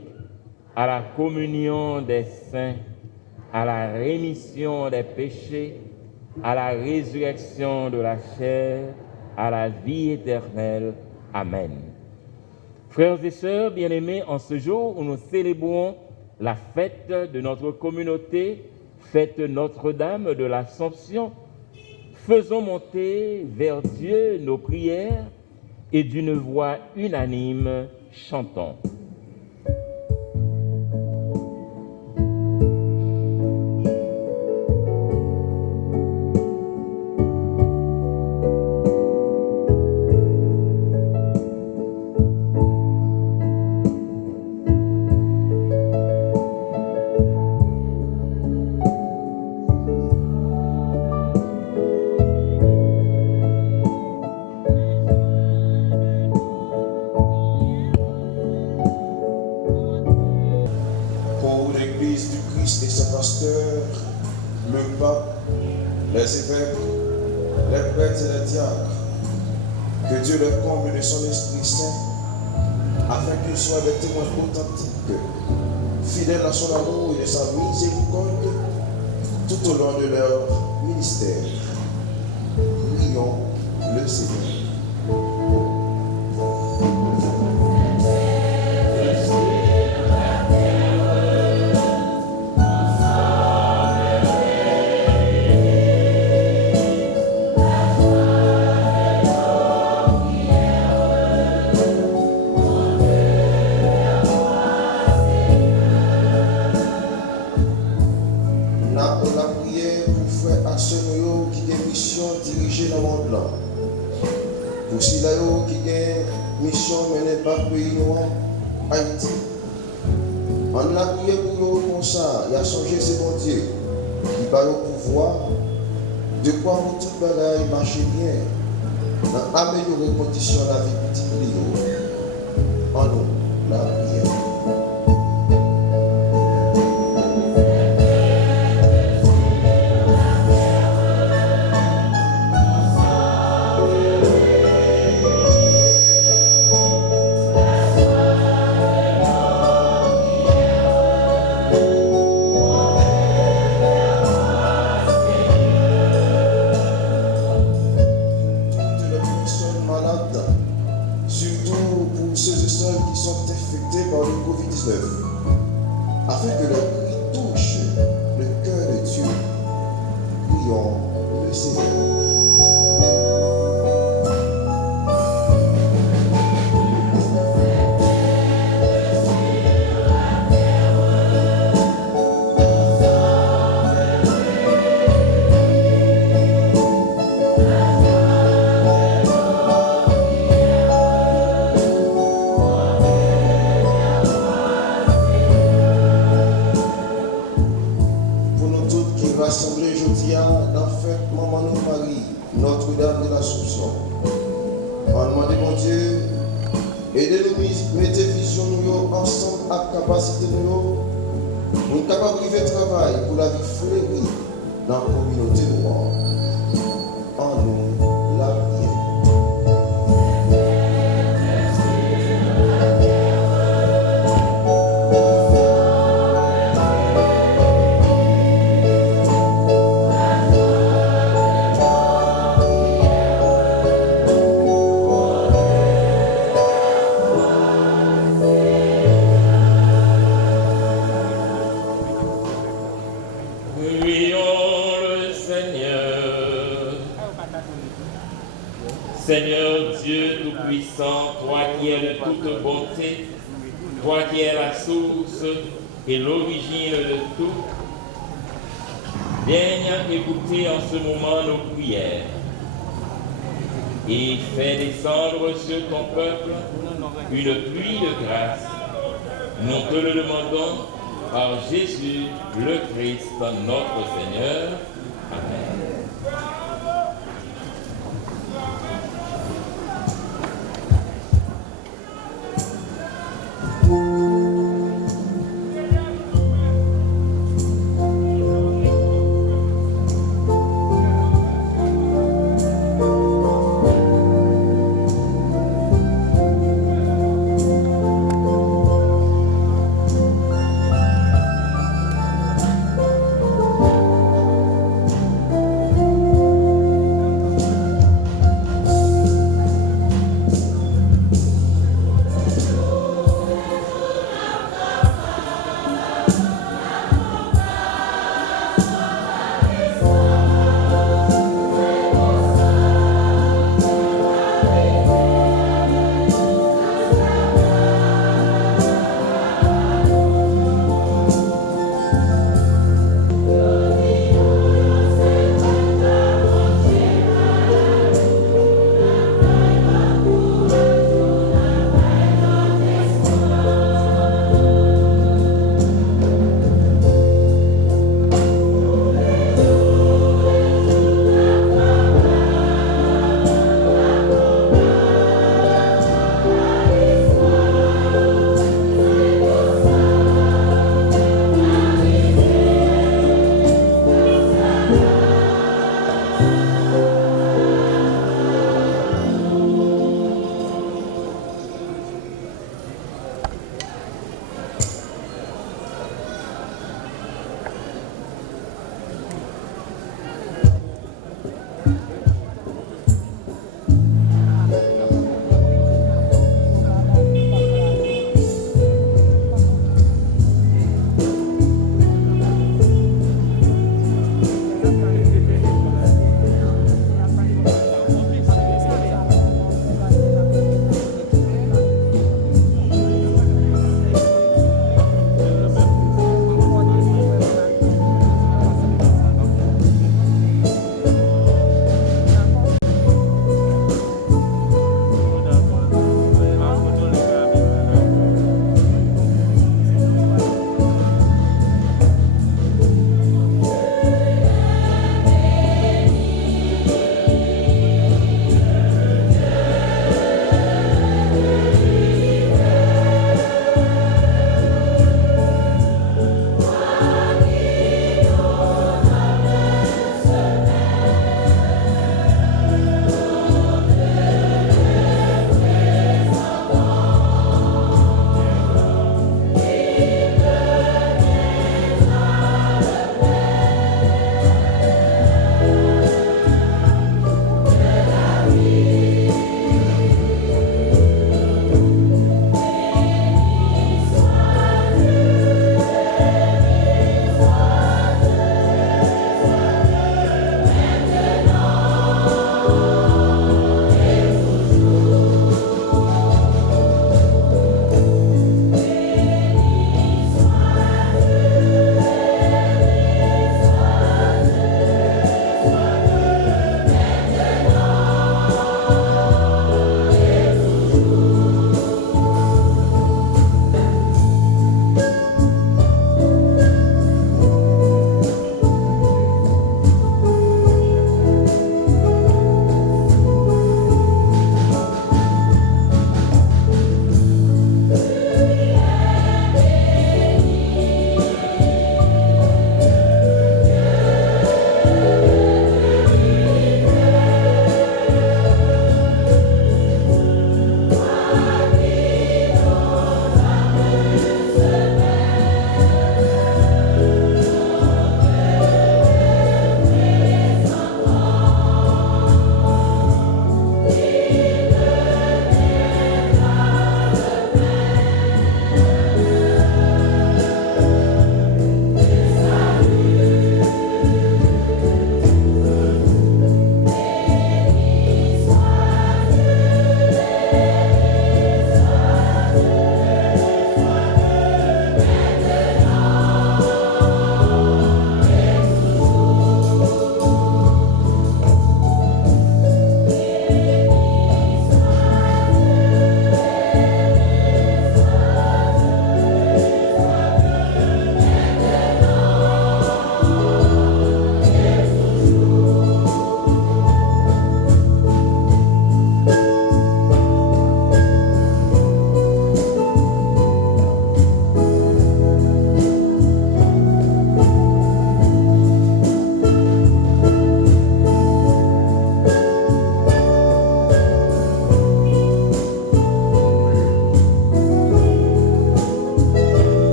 à la communion des saints, à la rémission des péchés, à la résurrection de la chair, à la vie éternelle. Amen. Frères et sœurs bien-aimés, en ce jour où nous célébrons la fête de notre communauté, fête Notre-Dame de l'Assomption, faisons monter vers Dieu nos prières et d'une voix unanime, chantons. Le pape, les évêques, les prêtres et les diacres, que Dieu les comble de son Esprit Saint, afin qu'ils soient des témoins authentiques, fidèles à son amour et de sa miséricorde, tout au long de leur ministère. Prions le Seigneur. Pour ceux qui ont une mission menée par le pays Haïti. On a prié pour eux comme ça, il a changé ce bon Dieu, qui va au pouvoir, de quoi tout le bagaille marche bien, dans améliorer les conditions de la vie petite. En nous, la prière. Afin que leur cri touche le cœur de Dieu, prions le Seigneur. Rassemblés aujourd'hui dans la fête Maman Marie, Notre-Dame de l'Assomption. On demande mon Dieu, aidez-nous, mettez vision nous ensemble à capacité nous, pour nous capables de vivre travail pour la vie fleurie dans la communauté noire. En nous, la prière. Prions le Seigneur. Seigneur Dieu Tout-Puissant, toi qui es de toute bonté, toi qui es la source et l'origine de tout, daigne écouter en ce moment nos prières et fais descendre sur ton peuple une pluie de grâce. Nous te le demandons par Jésus le Christ, notre Seigneur. Amen.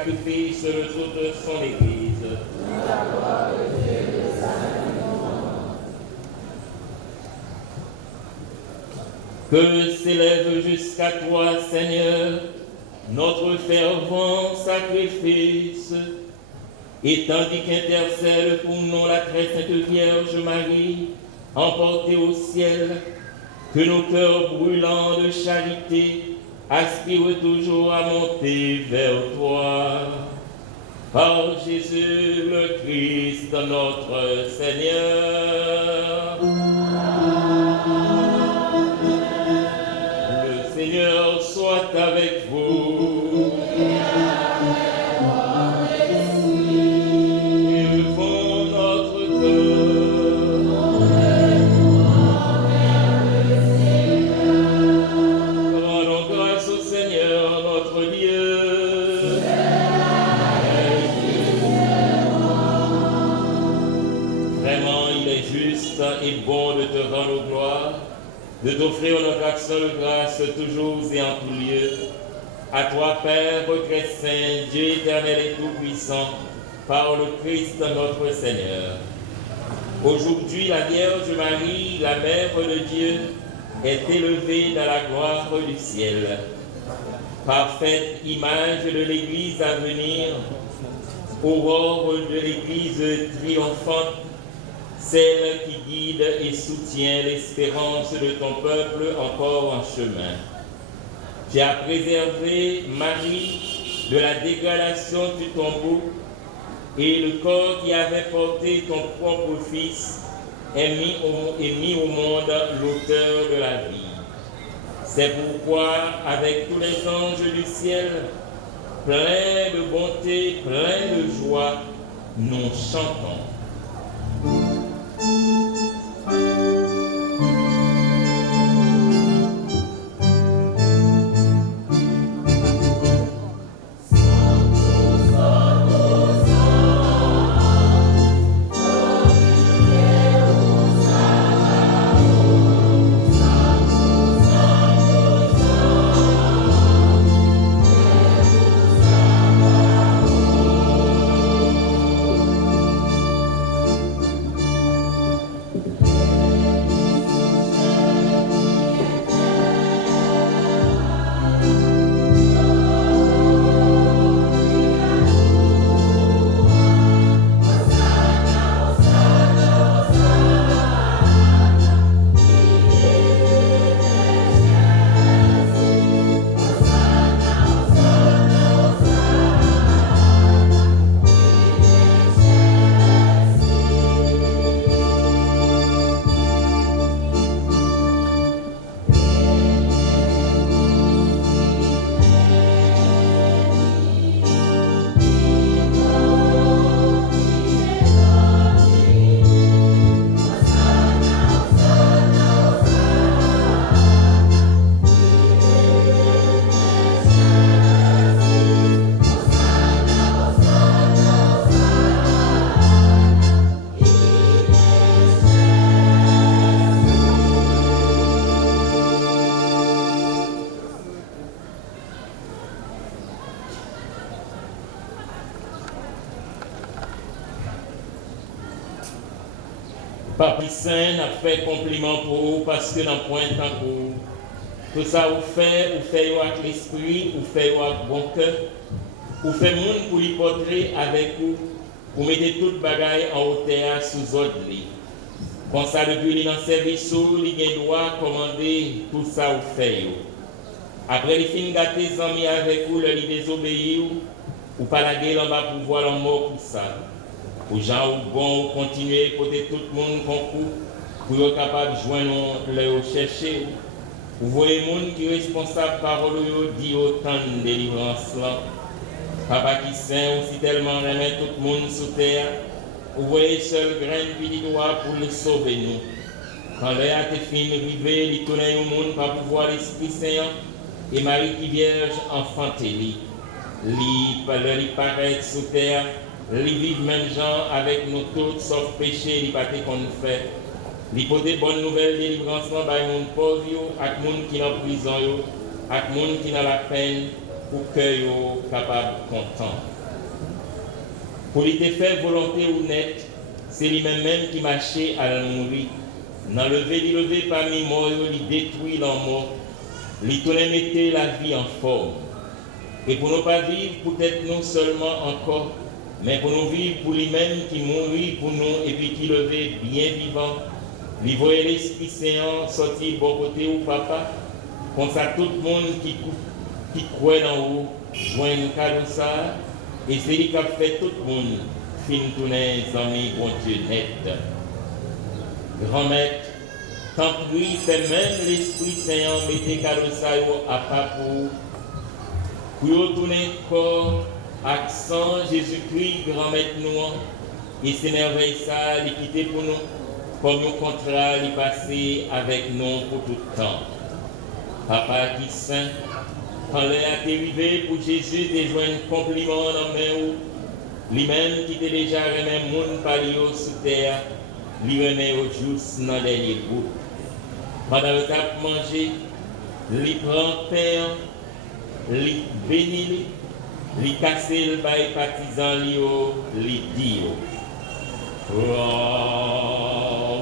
sacrifice de toute son Église. Que s'élève jusqu'à toi, Seigneur, notre fervent sacrifice, et tandis qu'intercède pour nous la très sainte Vierge Marie, emportée au ciel, que nos cœurs brûlants de charité aspirent toujours à monter vers toi. Par Jésus le Christ, notre Seigneur. Le Seigneur soit avec vous. Élevons notre cœur. Rendons grâce au Seigneur notre Dieu. Vraiment, il est juste et bon de te rendre gloire, de t'offrir notre action de grâce toujours et en tout lieu. À toi, Père, très saint, Dieu éternel et tout-puissant, par le Christ notre Seigneur. Aujourd'hui, la Vierge Marie, la Mère de Dieu, est élevée dans la gloire du ciel. Parfaite image de l'Église à venir, aurore de l'Église triomphante, celle qui guide et soutient l'espérance de ton peuple encore en chemin. Tu as préservé Marie de la dégradation du tombeau, et le corps qui avait porté ton propre Fils est mis au monde l'auteur de la vie. C'est pourquoi, avec tous les anges du ciel, pleins de bonté, pleins de joie, nous chantons. Papi Saint n'a fait compliment pour vous parce que dans point en cours. Tout ça vous fait avec l'esprit, vous fait avec bon cœur, vous fait monde pour lui porter avec vous, vous mettez toute bagaille en hauteur sous ordre. Comme ça, depuis dans le service, il a droit de commander tout ça vous fait. Après les fins gâtés amis avec vous, le désobéir, ou pas la gueule en bas pour voir la mort pour ça. Pour gens bon continuer à porter tout le monde concours pour être capable de joindre le chercher. Vous voyez les gens qui sont responsables par eux dit autant de délivrance là. Papa qui saint aussi tellement remet tout le monde sous terre. Vous voyez seul grain de petit doigt pour le sauver nous. Quand l'air a été fini, arrivé, il tourne au monde par pouvoir l'Esprit Saint et Marie qui Vierge enfantée. Lui paraît sous terre. Li vivent même gens avec nous tous, sauf péché, li pâté qu'on nous fait. Li pote bonne nouvelle délivrance dans les gens pauvres, avec les gens qui sont en prison, avec les gens qui sont dans la peine, pour que soient capables de content. Pour lui te faire volonté honnête, c'est lui-même qui marchait à mourir. Dans le lever parmi mort, il détruit la mort, il tourne mettre la vie en forme. Et pour ne pas vivre peut-être nous seulement encore, mais pour nous vivre pour lui-même qui mourit pour nous et puis qui levait bien vivant, lui voyait l'Esprit Saint sortir bon côté au papa, comme ça tout le monde qui croit en haut, joint une cadeau ça, et c'est lui qui a fait tout le monde fin tourner amis bon Dieu net. Grand maître, tant pis, fait même l'Esprit Saint mettez cadeau ça à pas pour tourner corps, accent Jésus-Christ, grand maître nous, et c'est merveille ça, il quitter pour nous, comme un contrat, il passer avec nous pour tout le temps. Papa qui saint, quand l'heure est arrivée pour Jésus de joindre un compliment dans la main, lui-même qui était déjà remis monde par lui sous terre, lui remet au juste dans le dernier bout. Pendant le temps de manger, lui prend pain, lui bénit, lui casse le bail partisan, lui dit oh,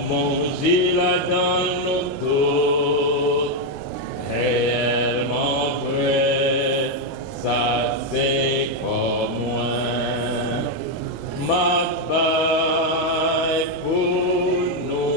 manger là dans nos dos, réellement vrai, ça c'est comme moi. Ma baille pour nous.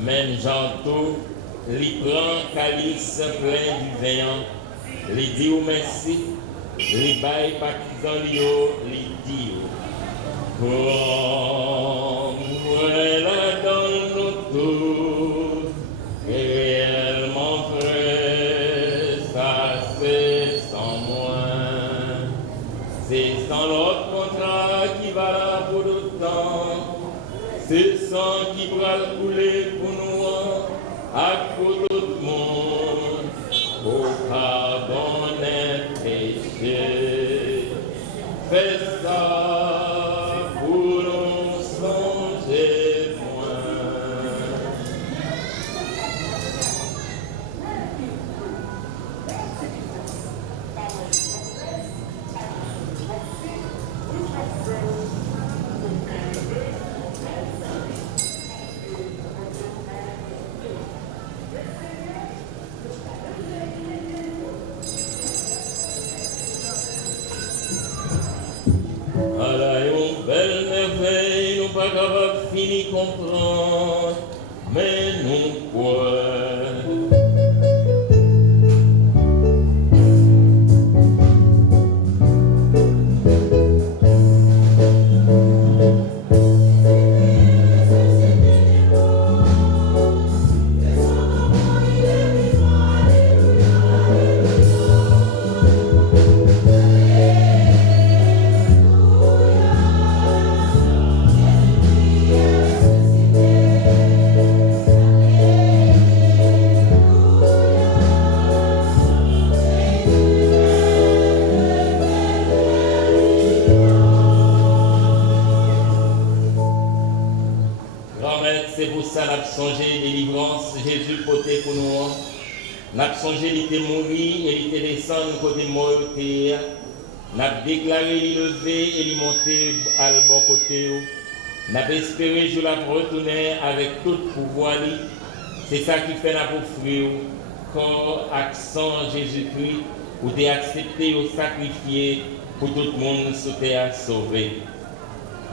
Même Jean-Tout, il prend calice plein du vin, il dit merci, il baille partisan il dit comme voilà dans nos tours, réellement vrai, ça c'est sans moi, c'est sans l'autre contrat qui va là pour le temps. C'est sang qui va couler pour nous, à cause de tout le monde, au pardon des péchés. Fais ça pour nous songer moins. Pas capable de finir comprendre, mais nous quoi. C'est pour ça qu'on a songé délivrance, Jésus poté pour nous. On a songé qu'il était mort et il était descendu côté mort. On a déclaré qu'il levé et il monté à le bon côté. On a espéré que je la retourner avec tout pouvoir. C'est ça qui fait la offrir corps, accent Jésus-Christ, ou d'accepter ou sacrifier pour tout le monde sauter à sauver.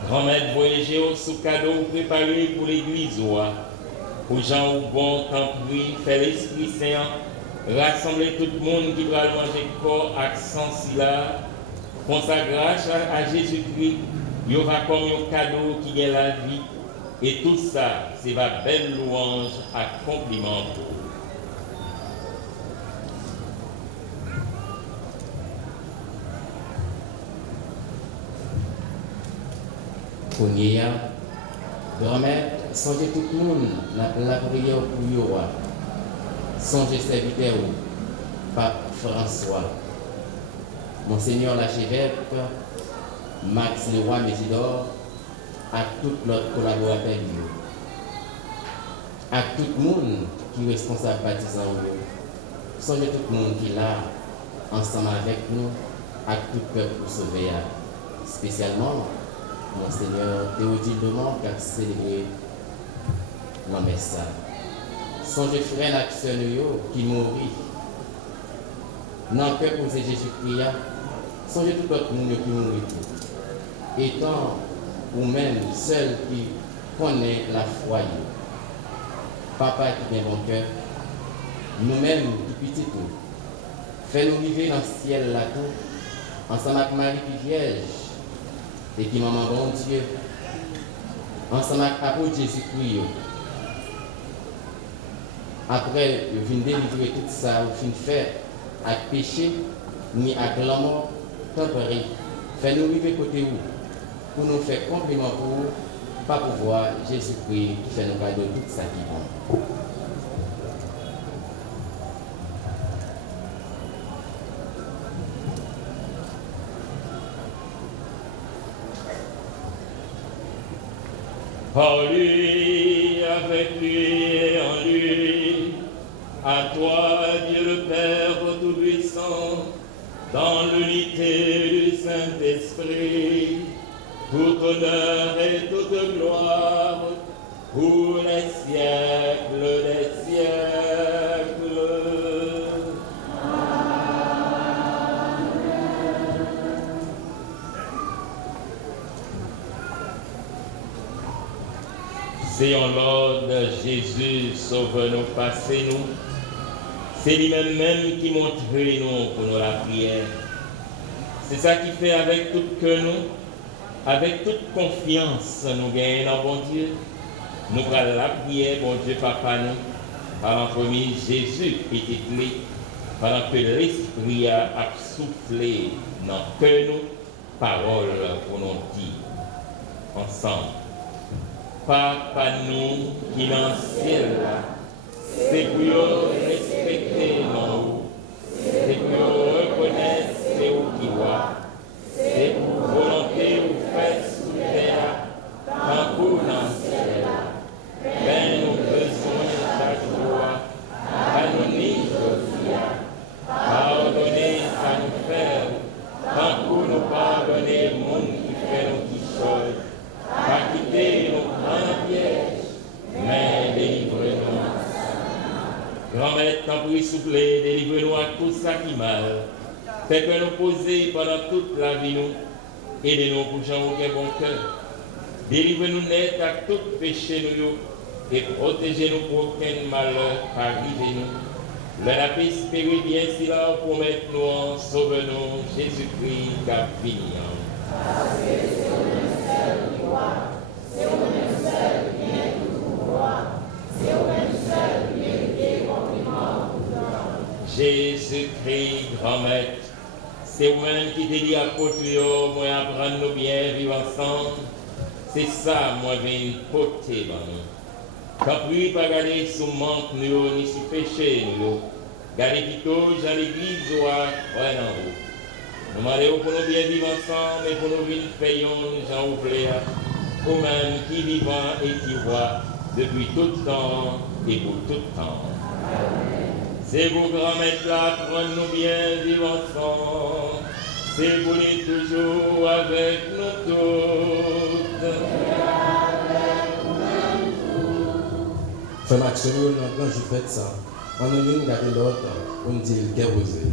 Grand-mère voyager sous cadeau préparé pour l'église, pour gens au bon temps pris, faire l'Esprit Saint, rassembler tout le monde qui va manger corps, accent si là, consacrer à Jésus-Christ, il y aura comme un cadeau qui est la vie, et tout ça, c'est ma belle louange à compliment. Kounia, grand-mère, songez tout le monde, la prière pour vous. Songez serviteur Pape François, Monseigneur l'archevêque, Max Leroy Mésidor, à tout notre collaborateur, à tout le monde qui est responsable baptisant, songez tout le monde qui est là, ensemble avec nous, à tout le peuple pour sauver, spécialement Monseigneur Théodile Demont qui a célébré la messe. Songez frère et sœur qui mourit dans le cœur pour Jésus-Christ. Songez tout l'autre monde qui mourit. Étant ou même seul qui connaît la foi. Papa qui vient dans mon cœur, nous-mêmes qui petits tout, fais-nous vivre dans le ciel là tout, ensemble avec Marie qui Vierge et qui maman bon Dieu, ensemble avec apôtre Jésus-Christ. Après, je viens délivrer tout ça, je viens faire avec péché, ni avec la mort, temporaire. Fais-nous vivre côté où, pour nous faire compliment pour vous, pas pour voir Jésus-Christ qui fait nous cadeau tout ça qui est bon. Par lui, avec lui et en lui, à toi, Dieu le Père Tout-Puissant, dans l'unité du Saint-Esprit, tout honneur et toute gloire, pour les siècles des siècles. Seigneur Lord, Jésus, sauve-nous, passez-nous. C'est lui-même qui montre nous pour nous la prière. C'est ça qui fait avec tout que nous, avec toute confiance, nous gagnons dans bon Dieu. Nous allons la prière, bon Dieu, Papa, nous, par l'entremise Jésus, petit clé, pendant que l'Esprit a soufflé dans que nous, paroles pour nous dire ensemble. Papa nous qui dans le ciel, c'est pour nous respecter nous, c'est pour nous reconnaître c'est où qui voit, c'est pour volonté ou faire sous terre, tant pour dans le ciel. Ben nous besoin chaque jour, pardonnez Josia, pardonnez à nous faire, tant pour nous pardonner le monde qui fait nos petites choses. Pas quitter nos grands pièges, mais délivre-nous. Grand-mère, t'en prie, soufflez, délivre-nous à tout ça qui mal. Fait que nous poser pendant toute la vie, nous, aidez-nous pour gens au bon cœur. Délivre-nous net à tout péché, nous, et protégez-nous pour aucun malheur arrive nous. Leur a espéré bien si là, pour mettre nous en sauve-nous, Jésus-Christ, qu'a fini. Jésus-Christ, grand maître, c'est vous-même qui te dit à côté, moi apprendre nous bien vivre ensemble. C'est ça, moi, je viens porter. Quand prie pas garder sous manque, nous, ni sous péché, nous. Gardez plutôt dans l'église, ou à en haut. Nous demandons pour nous bien vivre ensemble et pour nous vivre payons, Jean ouvrés, pour même qui vivant et qui voit depuis tout temps et pour tout temps. C'est vous, grand maître, là, prendre-nous bien vivre ensemble. C'est vous les toujours avec nous toutes. Frère Maxime, quand je fais ça, on est venu garder l'autre, on dit le cœur osé.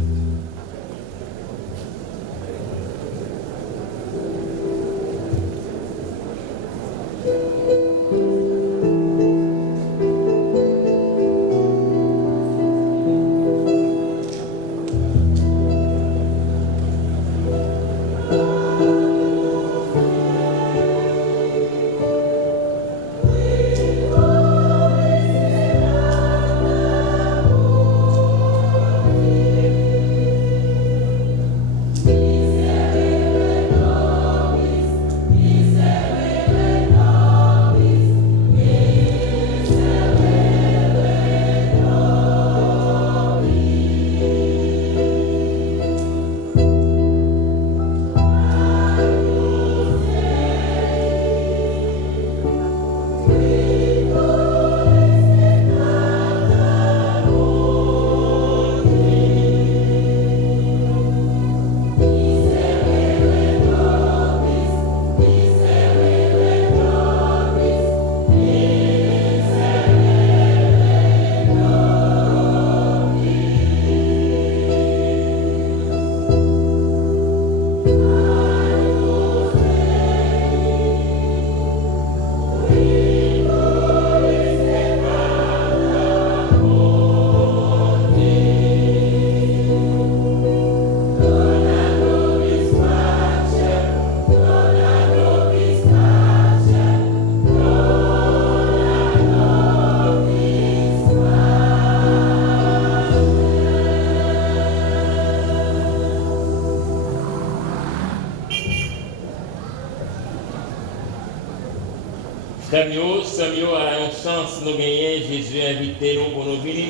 Samuel, à la chance, nous gagnons, Jésus a invité nous pour nous venir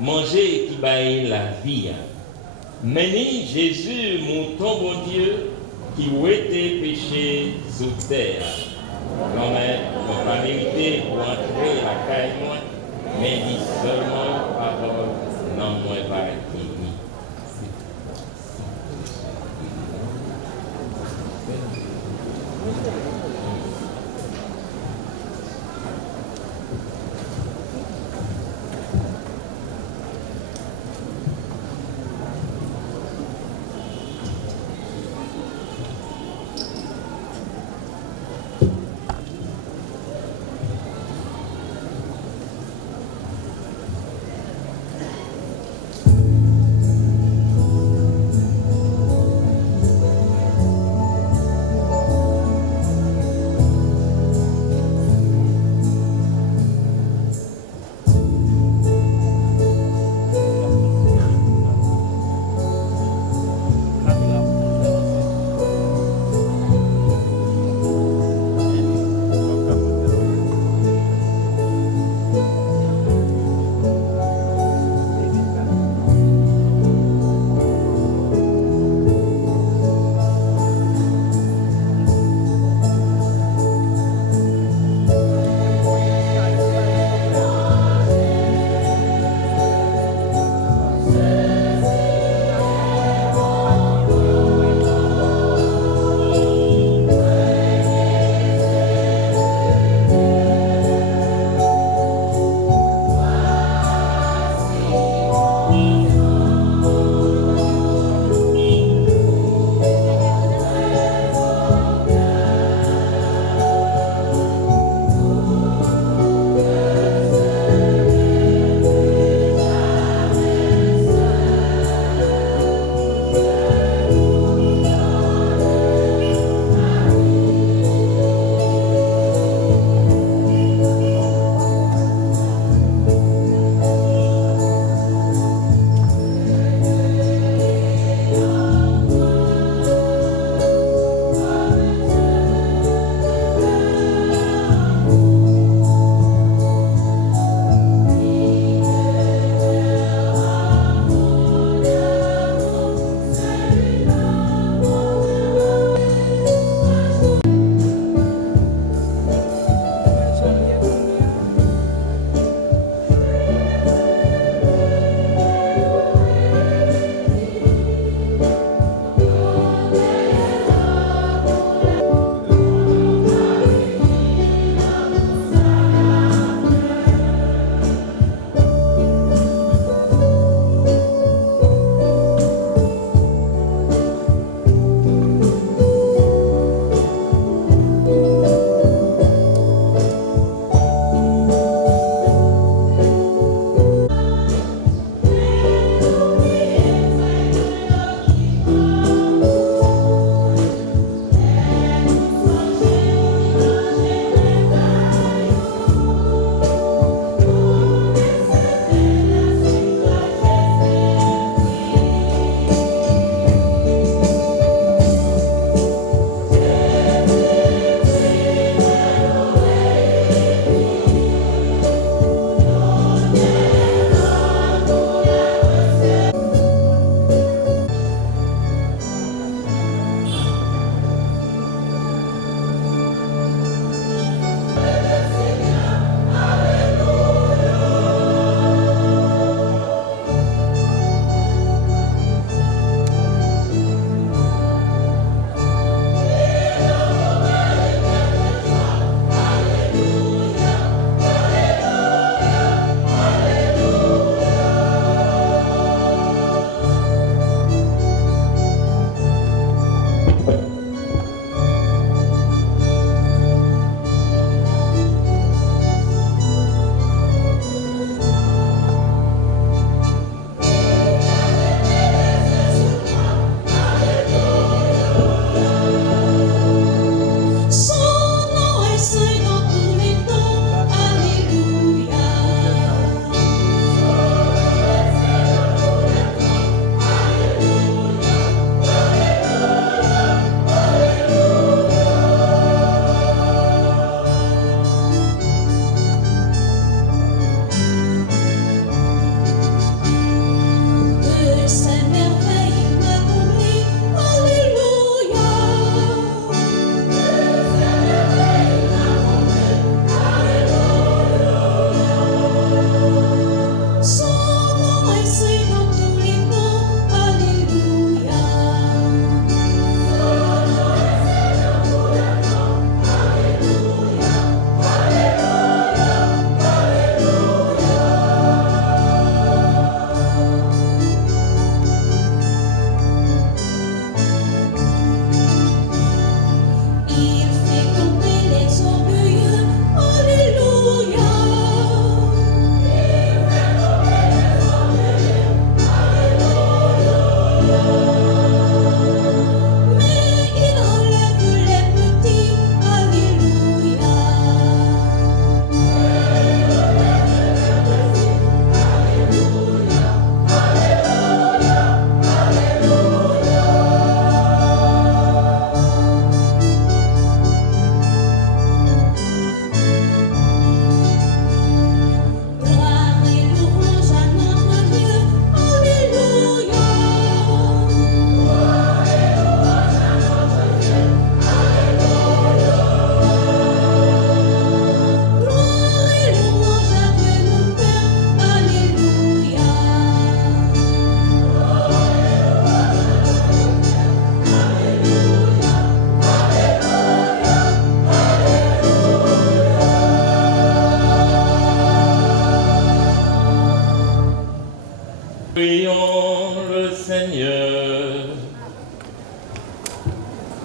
manger qui baille la vie. Meni Jésus, mon ton bon Dieu, qui ouétait péché sous terre. L'homme n'a pas mérité pour entrer la caille, mais dit seulement parole, non moins par qui.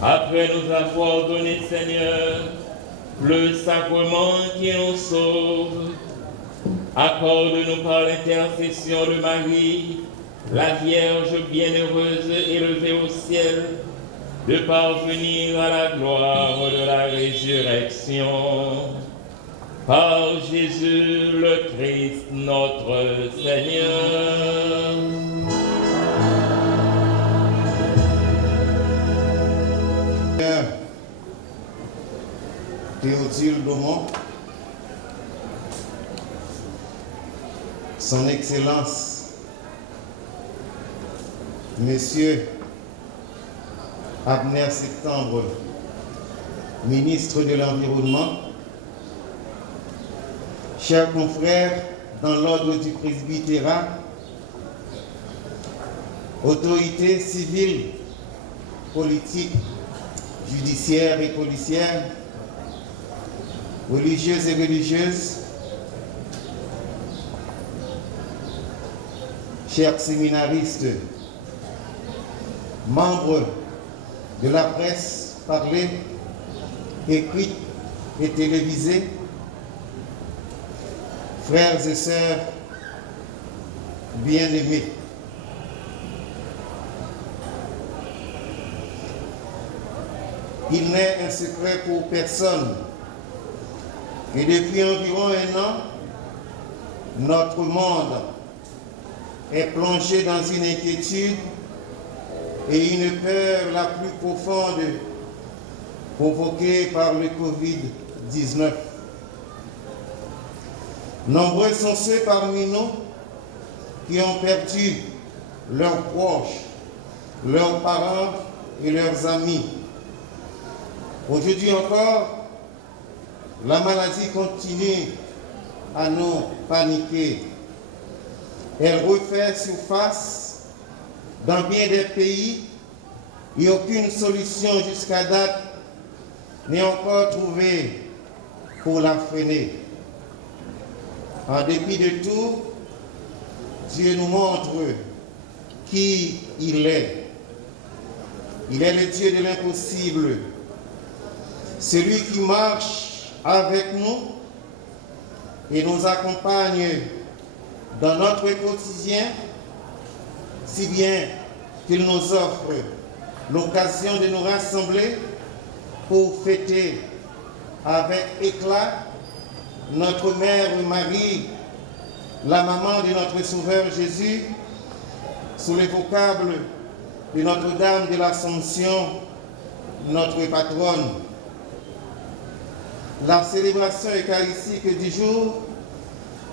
Après nous avoir donné, Seigneur, le sacrement qui nous sauve, accorde-nous par l'intercession de Marie, la Vierge bienheureuse élevée au ciel, de parvenir à la gloire de la résurrection. Par Jésus le Christ, notre Seigneur. Théodule Daumont, Son Excellence, Monsieur Abner Septembre, ministre de l'Environnement, chers confrères dans l'ordre du presbytérat, autorités civiles, politiques, judiciaires et policières, religieuses et religieuses, chers séminaristes, membres de la presse parlée, écrite et télévisée, frères et sœurs bien-aimés. Il n'est un secret pour personne et depuis environ un an, notre monde est plongé dans une inquiétude et une peur la plus profonde provoquée par le Covid-19. Nombreux sont ceux parmi nous qui ont perdu leurs proches, leurs parents et leurs amis. Aujourd'hui encore, la maladie continue à nous paniquer. Elle refait surface dans bien des pays et aucune solution jusqu'à date n'est encore trouvée pour la freiner. En dépit de tout, Dieu nous montre qui il est. Il est le Dieu de l'impossible, celui qui marche avec nous et nous accompagne dans notre quotidien, si bien qu'il nous offre l'occasion de nous rassembler pour fêter avec éclat notre Mère Marie, la maman de notre Sauveur Jésus, sous les vocables de Notre-Dame de l'Assomption, notre patronne. La célébration eucharistique du jour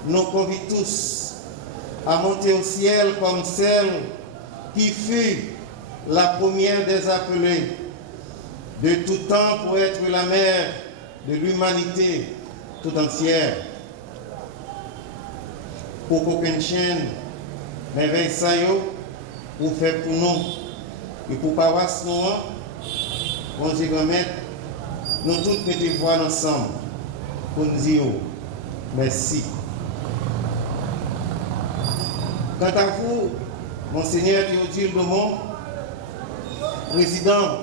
nous convie tous à monter au ciel comme celle qui fut la première des appelées de tout temps pour être la mère de l'humanité tout entière. Pour qu'aucune chaîne merveille ça pour faire pour nous et pour paroisse nous, bon Dieu grand maître, nous tous mettons voix ensemble pour nous dire merci. Quant à vous, Monseigneur Théodule Daumont, président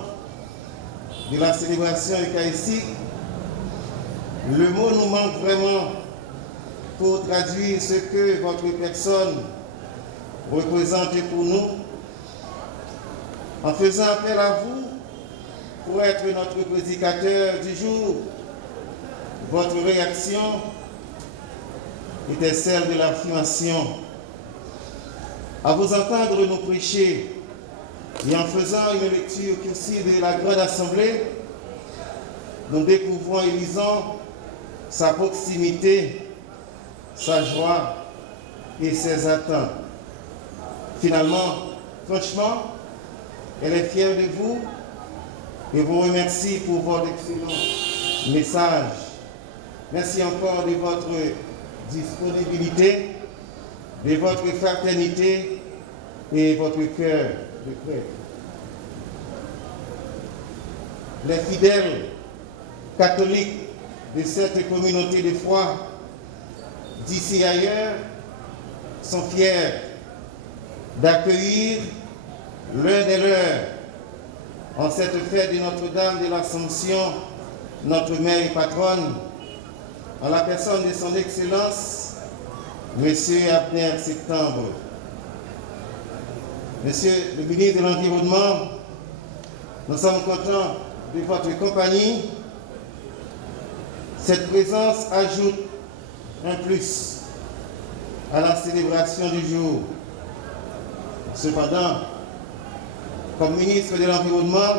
de la célébration eucharistique, le mot nous manque vraiment pour traduire ce que votre personne représente pour nous, en faisant appel à vous pour être notre prédicateur du jour. Votre réaction était celle de l'affirmation. À vous entendre nous prêcher et en faisant une lecture aussi de la Grande Assemblée, nous découvrons et lisons sa proximité, sa joie et ses attentes. Finalement, franchement, elle est fière de vous et vous remercie pour votre excellent message. Merci encore de votre disponibilité, de votre fraternité et votre cœur de prêtre. Les fidèles catholiques de cette communauté de foi, d'ici et ailleurs, sont fiers d'accueillir l'un des leurs en cette fête de Notre-Dame de l'Assomption, notre mère et patronne, en la personne de son Excellence, Monsieur Abner Septembre. Monsieur le ministre de l'Environnement, nous sommes contents de votre compagnie. Cette présence ajoute un plus à la célébration du jour. Cependant, comme ministre de l'Environnement,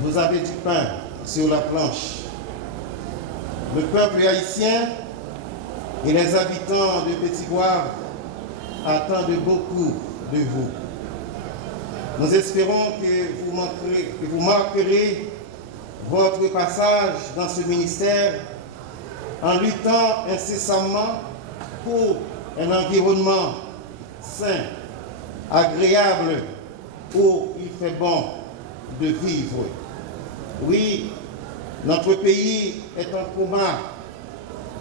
vous avez du pain sur la planche. Le peuple haïtien et les habitants de Petit-Goâve attendent beaucoup de vous. Nous espérons que vous marquerez votre passage dans ce ministère en luttant incessamment pour un environnement sain, agréable, où il fait bon de vivre. Oui, notre pays est en coma.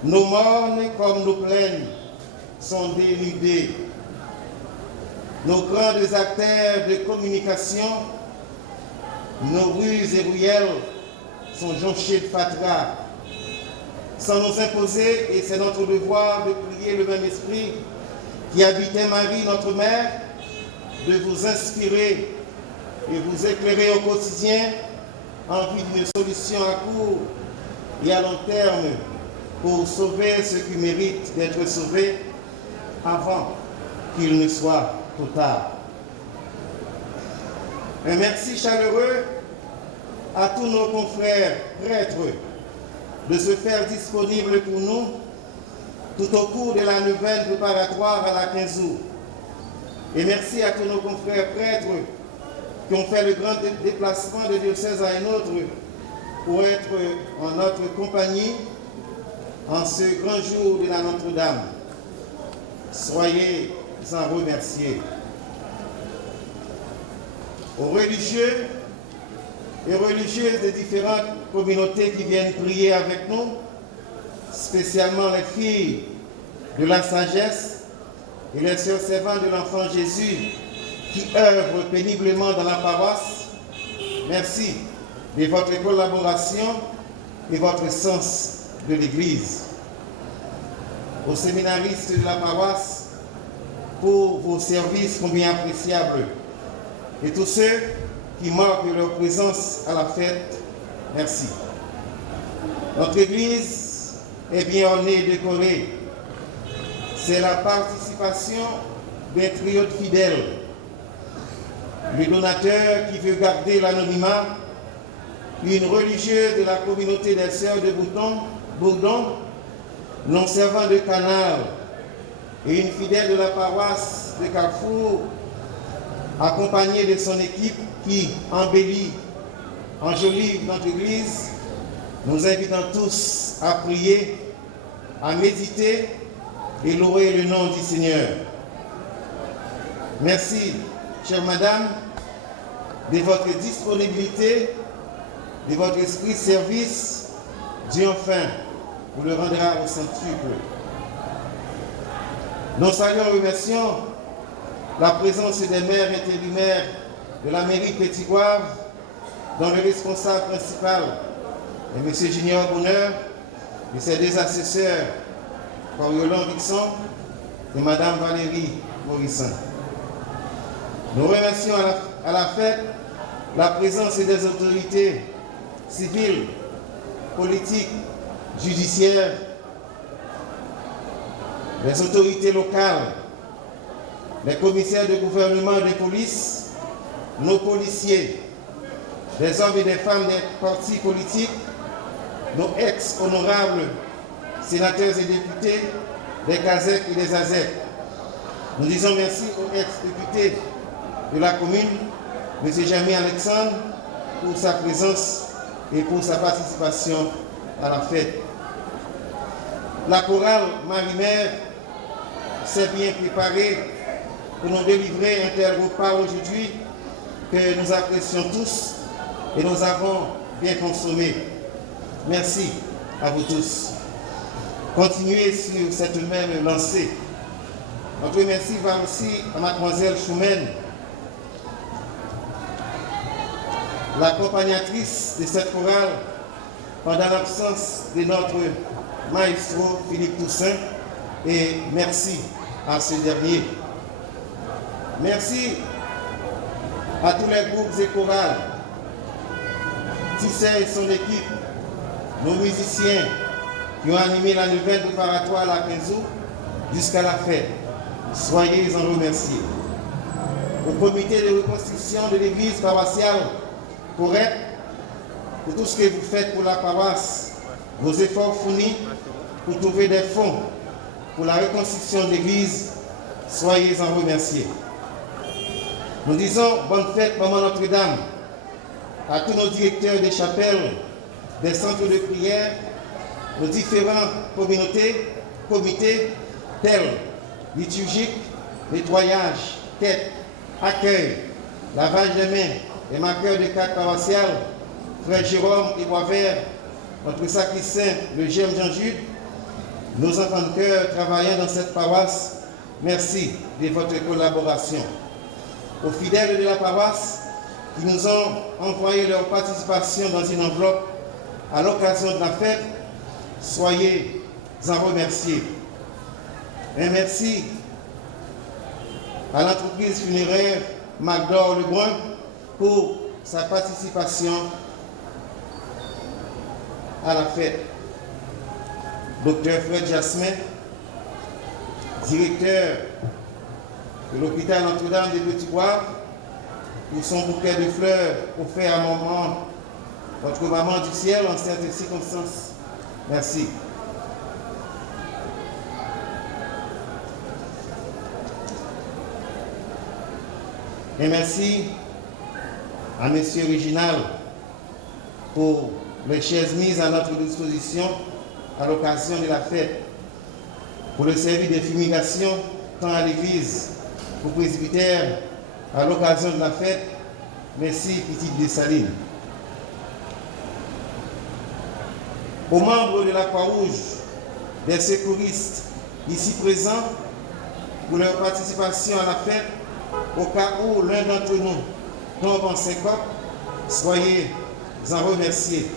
Nos mornes comme nos plaines sont dénudées. Nos grandes artères de communication, nos rues et ruelles sont jonchées de fatras. Sans nous imposer, et c'est notre devoir de prier le même esprit qui habitait Marie, notre mère, de vous inspirer et vous éclairer au quotidien en vue d'une solution à court et à long terme pour sauver ceux qui méritent d'être sauvés avant qu'il ne soit trop tard. Un merci chaleureux à tous nos confrères prêtres de se faire disponible pour nous tout au cours de la neuvaine préparatoire à la 15 août. Et merci à tous nos confrères prêtres qui ont fait le grand déplacement de diocèse à un autre pour être en notre compagnie en ce grand jour de la Notre-Dame. Soyez en remerciés. Aux religieux et religieuses des différentes communautés qui viennent prier avec nous, spécialement les filles de la sagesse et les sœurs servantes de l'enfant Jésus qui œuvrent péniblement dans la paroisse, merci de votre collaboration et votre sens de l'Église. Aux séminaristes de la paroisse, pour vos services combien appréciables, et tous ceux qui marquent leur présence à la fête, merci. Notre Église est bien ornée et décorée. C'est la participation d'un trio de fidèles. Le donateur qui veut garder l'anonymat, une religieuse de la communauté des Sœurs de Bourdon, non-servant de Canal, et une fidèle de la paroisse de Carrefour, accompagnée de son équipe qui embellit, enjolive notre Église, nous invitons tous à prier, à méditer et louer le nom du Seigneur. Merci, chère Madame, de votre disponibilité, de votre esprit de service. Dieu enfin vous le rendra au centuple. Nous saluons et remercions la présence des maires intérimaires de la mairie Petit-Goâve, dont le responsable principal est M. Junior Bonheur, et ses deux assesseurs, Coriolon Vixon et Mme Valérie Morissin. Nous remercions à la fête la présence des autorités civiles, politiques, judiciaires, les autorités locales, les commissaires de gouvernement et de police, nos policiers, les hommes et des femmes des partis politiques, nos ex-honorables sénateurs et députés des CASEC et des ASEC. Nous disons merci au ex-député de la commune, M. Jamie Alexandre, pour sa présence et pour sa participation à la fête. La chorale Marie-Mère s'est bien préparée pour nous délivrer un tel repas aujourd'hui que nous apprécions tous et nous avons bien consommé. Merci à vous tous. Continuez sur cette même lancée. Notre merci va aussi à Mademoiselle Choumen, l'accompagnatrice de cette chorale pendant l'absence de notre maestro Philippe Toussaint, et merci à ce dernier. Merci à tous les groupes et chorales, Tissé et son équipe, nos musiciens qui ont animé la nouvelle préparatoire à la 15 août jusqu'à la fête. Soyez en remerciés. Au comité de reconstruction de l'église paroissiale correcte, pour tout ce que vous faites pour la paroisse, vos efforts fournis pour trouver des fonds pour la reconstruction de l'église, soyez en remerciés. Nous disons bonne fête, Maman Notre-Dame, à tous nos directeurs des chapelles, des centres de prière, nos différentes comités tels liturgique, nettoyage, quête, accueil, lavage des mains et marqueurs de carte paroissiale, Frère Jérôme et Boisvert, notre sacristain, le Gemme Jean-Jude, nos enfants de cœur travaillant dans cette paroisse, merci de votre collaboration. Aux fidèles de la paroisse qui nous ont envoyé leur participation dans une enveloppe à l'occasion de la fête, soyez en remerciés. Et merci à l'entreprise funéraire Magdor Lebrun pour sa participation à la fête. Docteur Fred Jasmin, directeur de l'hôpital Notre-Dame des Petits-Bois, pour son bouquet de fleurs offert à votre maman du ciel en certaines circonstances. Merci. Et merci à M. Réginal pour les chaises mises à notre disposition à l'occasion de la fête, pour le service de fumigation tant à l'église qu'au presbytère à l'occasion de la fête. Merci, Petite Dessalines. Aux membres de la Croix-Rouge, des secouristes ici présents pour leur participation à la fête, au cas où l'un d'entre nous tombe en syncope, soyez en remerciés.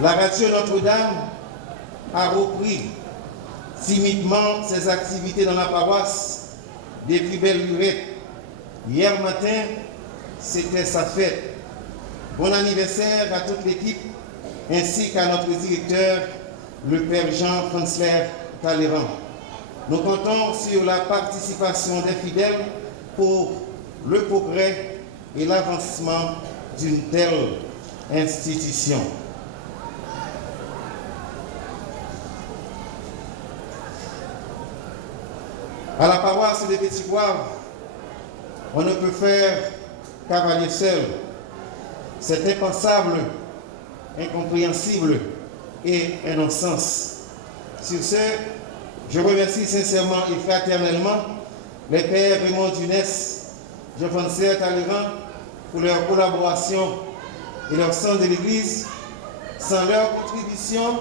La radio Notre-Dame a repris timidement ses activités dans la paroisse depuis belle lurette. Hier matin, c'était sa fête. Bon anniversaire à toute l'équipe ainsi qu'à notre directeur, le Père Jean Franzler Talleyrand. Nous comptons sur la participation des fidèles pour le progrès et l'avancement d'une telle institution. À la paroisse des Petits-Bois, on ne peut faire cavalier seul. C'est impensable, incompréhensible et un non-sens. Sur ce, je remercie sincèrement et fraternellement les pères Raymond Dunès, Jean-François Talleyrand pour leur collaboration et leur sens de l'Église. Sans leur contribution,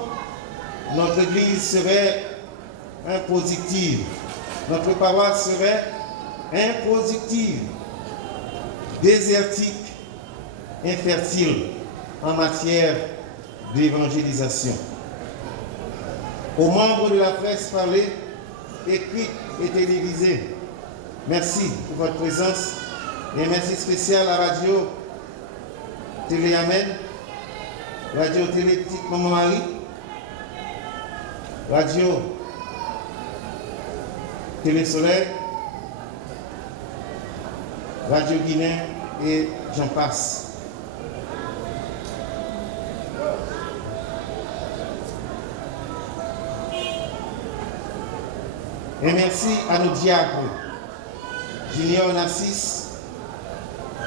notre Église serait improductive. Notre paroisse serait improductive, désertique, infertile en matière d'évangélisation. Aux membres de la presse parlée, écrite et télévisée, merci pour votre présence et merci spécial à Radio Télé Amen, Radio Télé Petite Maman Marie, Radio Télé Soleil, Radio Guinée et j'en passe. Et merci à nos diacres, Junior Nassis,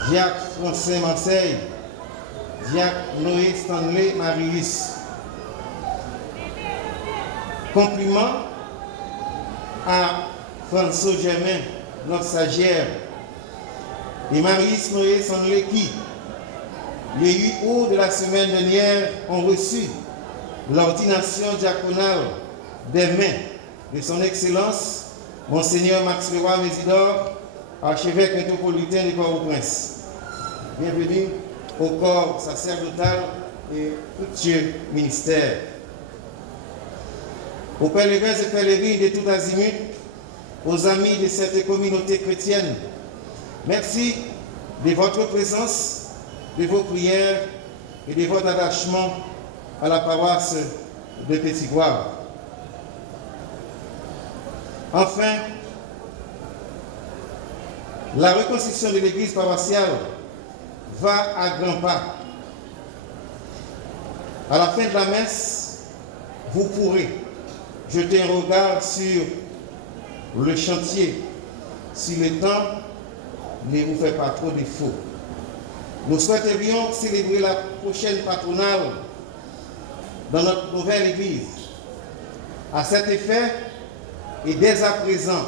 diacre Français Marseille, diacre Noé Stanley Marius. Compliment à François Germain, notre stagiaire, et Marius Noé Stanley qui, le 8 août de la semaine dernière, ont reçu l'ordination diaconale des mains de son Excellence, Monseigneur Max Leroy Mésidor, archevêque métropolitain de Port-au-Prince. bienvenue au corps sacerdotal et fructueux ministère. Aux pèlerins et pèlerines de tout azimut, aux amis de cette communauté chrétienne, merci de votre présence, de vos prières et de votre attachement à la paroisse de Petit-Goâve. Enfin, la reconstruction de l'église paroissiale va à grands pas. À la fin de la messe, vous pourrez jeter un regard sur le chantier, si le temps ne vous fait pas trop défaut. Nous souhaiterions célébrer la prochaine patronale dans notre nouvelle église. À cet effet, et dès à présent,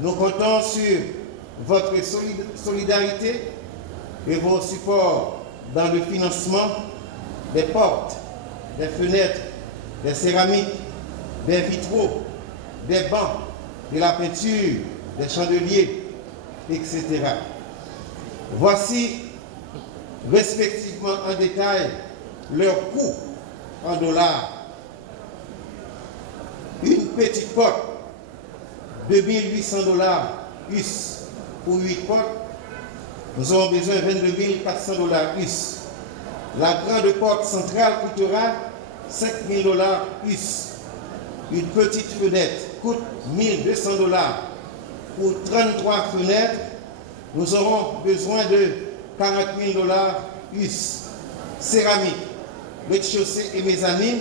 nous comptons sur votre solidarité et vos supports dans le financement des portes, des fenêtres, des céramiques, des vitraux, des bancs, de la peinture, des chandeliers, etc. Voici respectivement en détail leurs coûts en dollars. Une petite porte, $2 800 US pour 8 portes, nous aurons besoin de $22 400 US. La grande porte centrale coûtera $5 000 US. Une petite fenêtre coûte $1 200. Pour 33 fenêtres, nous aurons besoin de $40 000 US. Céramique, rez-de-chaussée et mezzanine,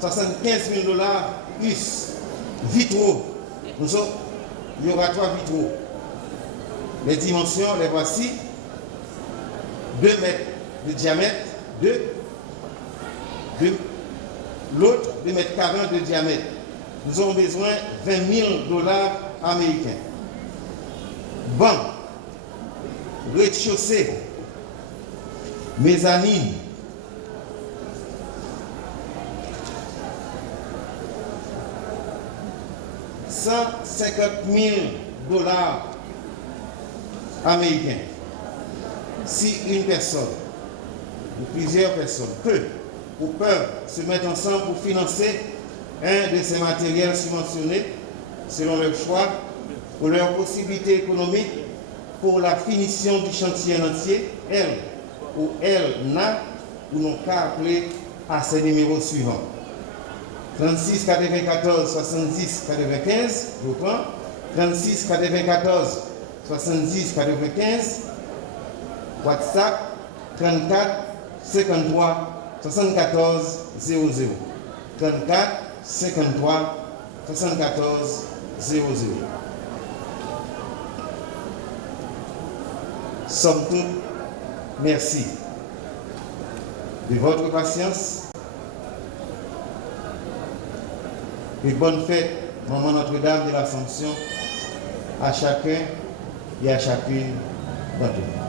$75 000 US. Vitraux, il y aura 3 vitraux. Les dimensions, les voici. 2 mètres de diamètre, l'autre 2 mètres 40 de diamètre. Nous aurons besoin de $20 000 américains. Banc, rez-de-chaussée, mezzanine, $150 000 américains. Si une personne ou plusieurs personnes peuvent ou peuvent se mettre ensemble pour financer un de ces matériels subventionnés selon leur choix ou leurs possibilités économiques pour la finition du chantier en entier, elle ou elle n'a ou n'ont qu'à appeler à ces numéros suivants. 36 94 70 95, je reprends, 36 94 70 95, WhatsApp 34 53 74 00. 34 53 74 00. Somme toute, merci de votre patience et bonne fête, Maman Notre-Dame de l'Assomption, à chacun et à chacune d'entre vous.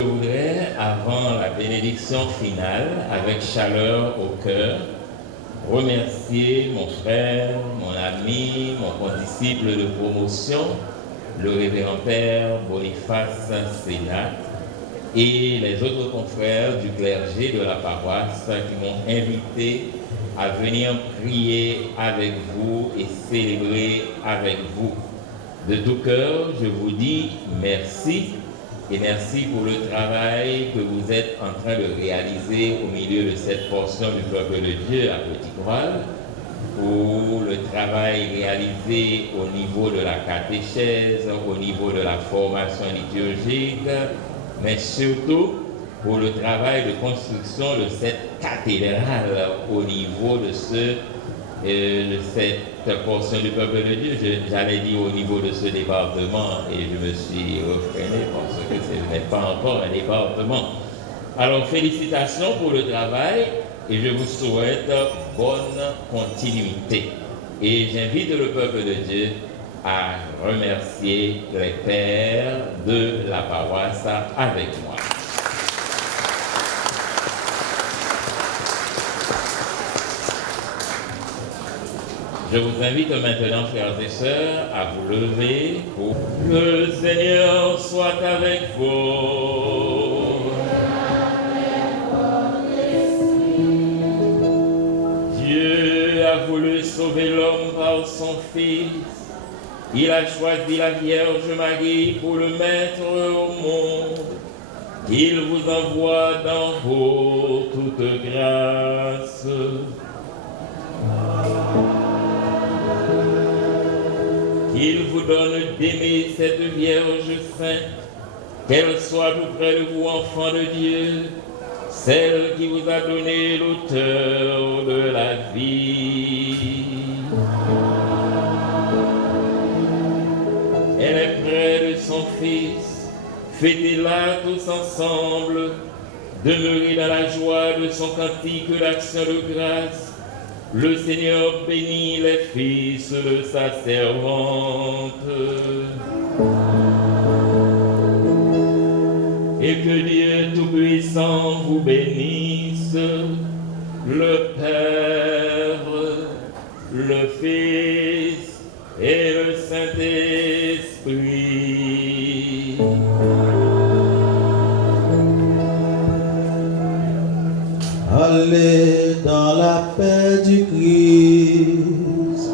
Je voudrais, avant la bénédiction finale, avec chaleur au cœur, remercier mon frère, mon ami, mon condisciple de promotion, le révérend père Boniface Sénat, et les autres confrères du clergé de la paroisse qui m'ont invité à venir prier avec vous et célébrer avec vous. De tout cœur, je vous dis merci. Et merci pour le travail que vous êtes en train de réaliser au milieu de cette portion du peuple de Dieu à Petit-Goâve, pour le travail réalisé au niveau de la catéchèse, au niveau de la formation liturgique, mais surtout pour le travail de construction de cette cathédrale au niveau de cette portion du peuple de Dieu. J'allais dire au niveau de ce département et je me suis refréné parce que ce n'est pas encore un département. Alors félicitations pour le travail et je vous souhaite bonne continuité. Et j'invite le peuple de Dieu à remercier les pères de la paroisse avec moi. Je vous invite maintenant, frères et sœurs, à vous lever pour que le Seigneur soit avec vous. Dieu a voulu sauver l'homme par son Fils. Il a choisi la Vierge Marie pour le mettre au monde. Il vous envoie d'en haut toute grâce. Il vous donne d'aimer cette Vierge sainte, qu'elle soit tout près de vous, enfant de Dieu, celle qui vous a donné l'auteur de la vie. Elle est près de son Fils, fêtez-la tous ensemble, demeurez dans la joie de son cantique d'action de grâce. Le Seigneur bénit les fils de sa servante. Et que Dieu Tout-Puissant vous bénisse, le Père, le Fils et le Saint-Esprit. Allez dans la paix du Christ.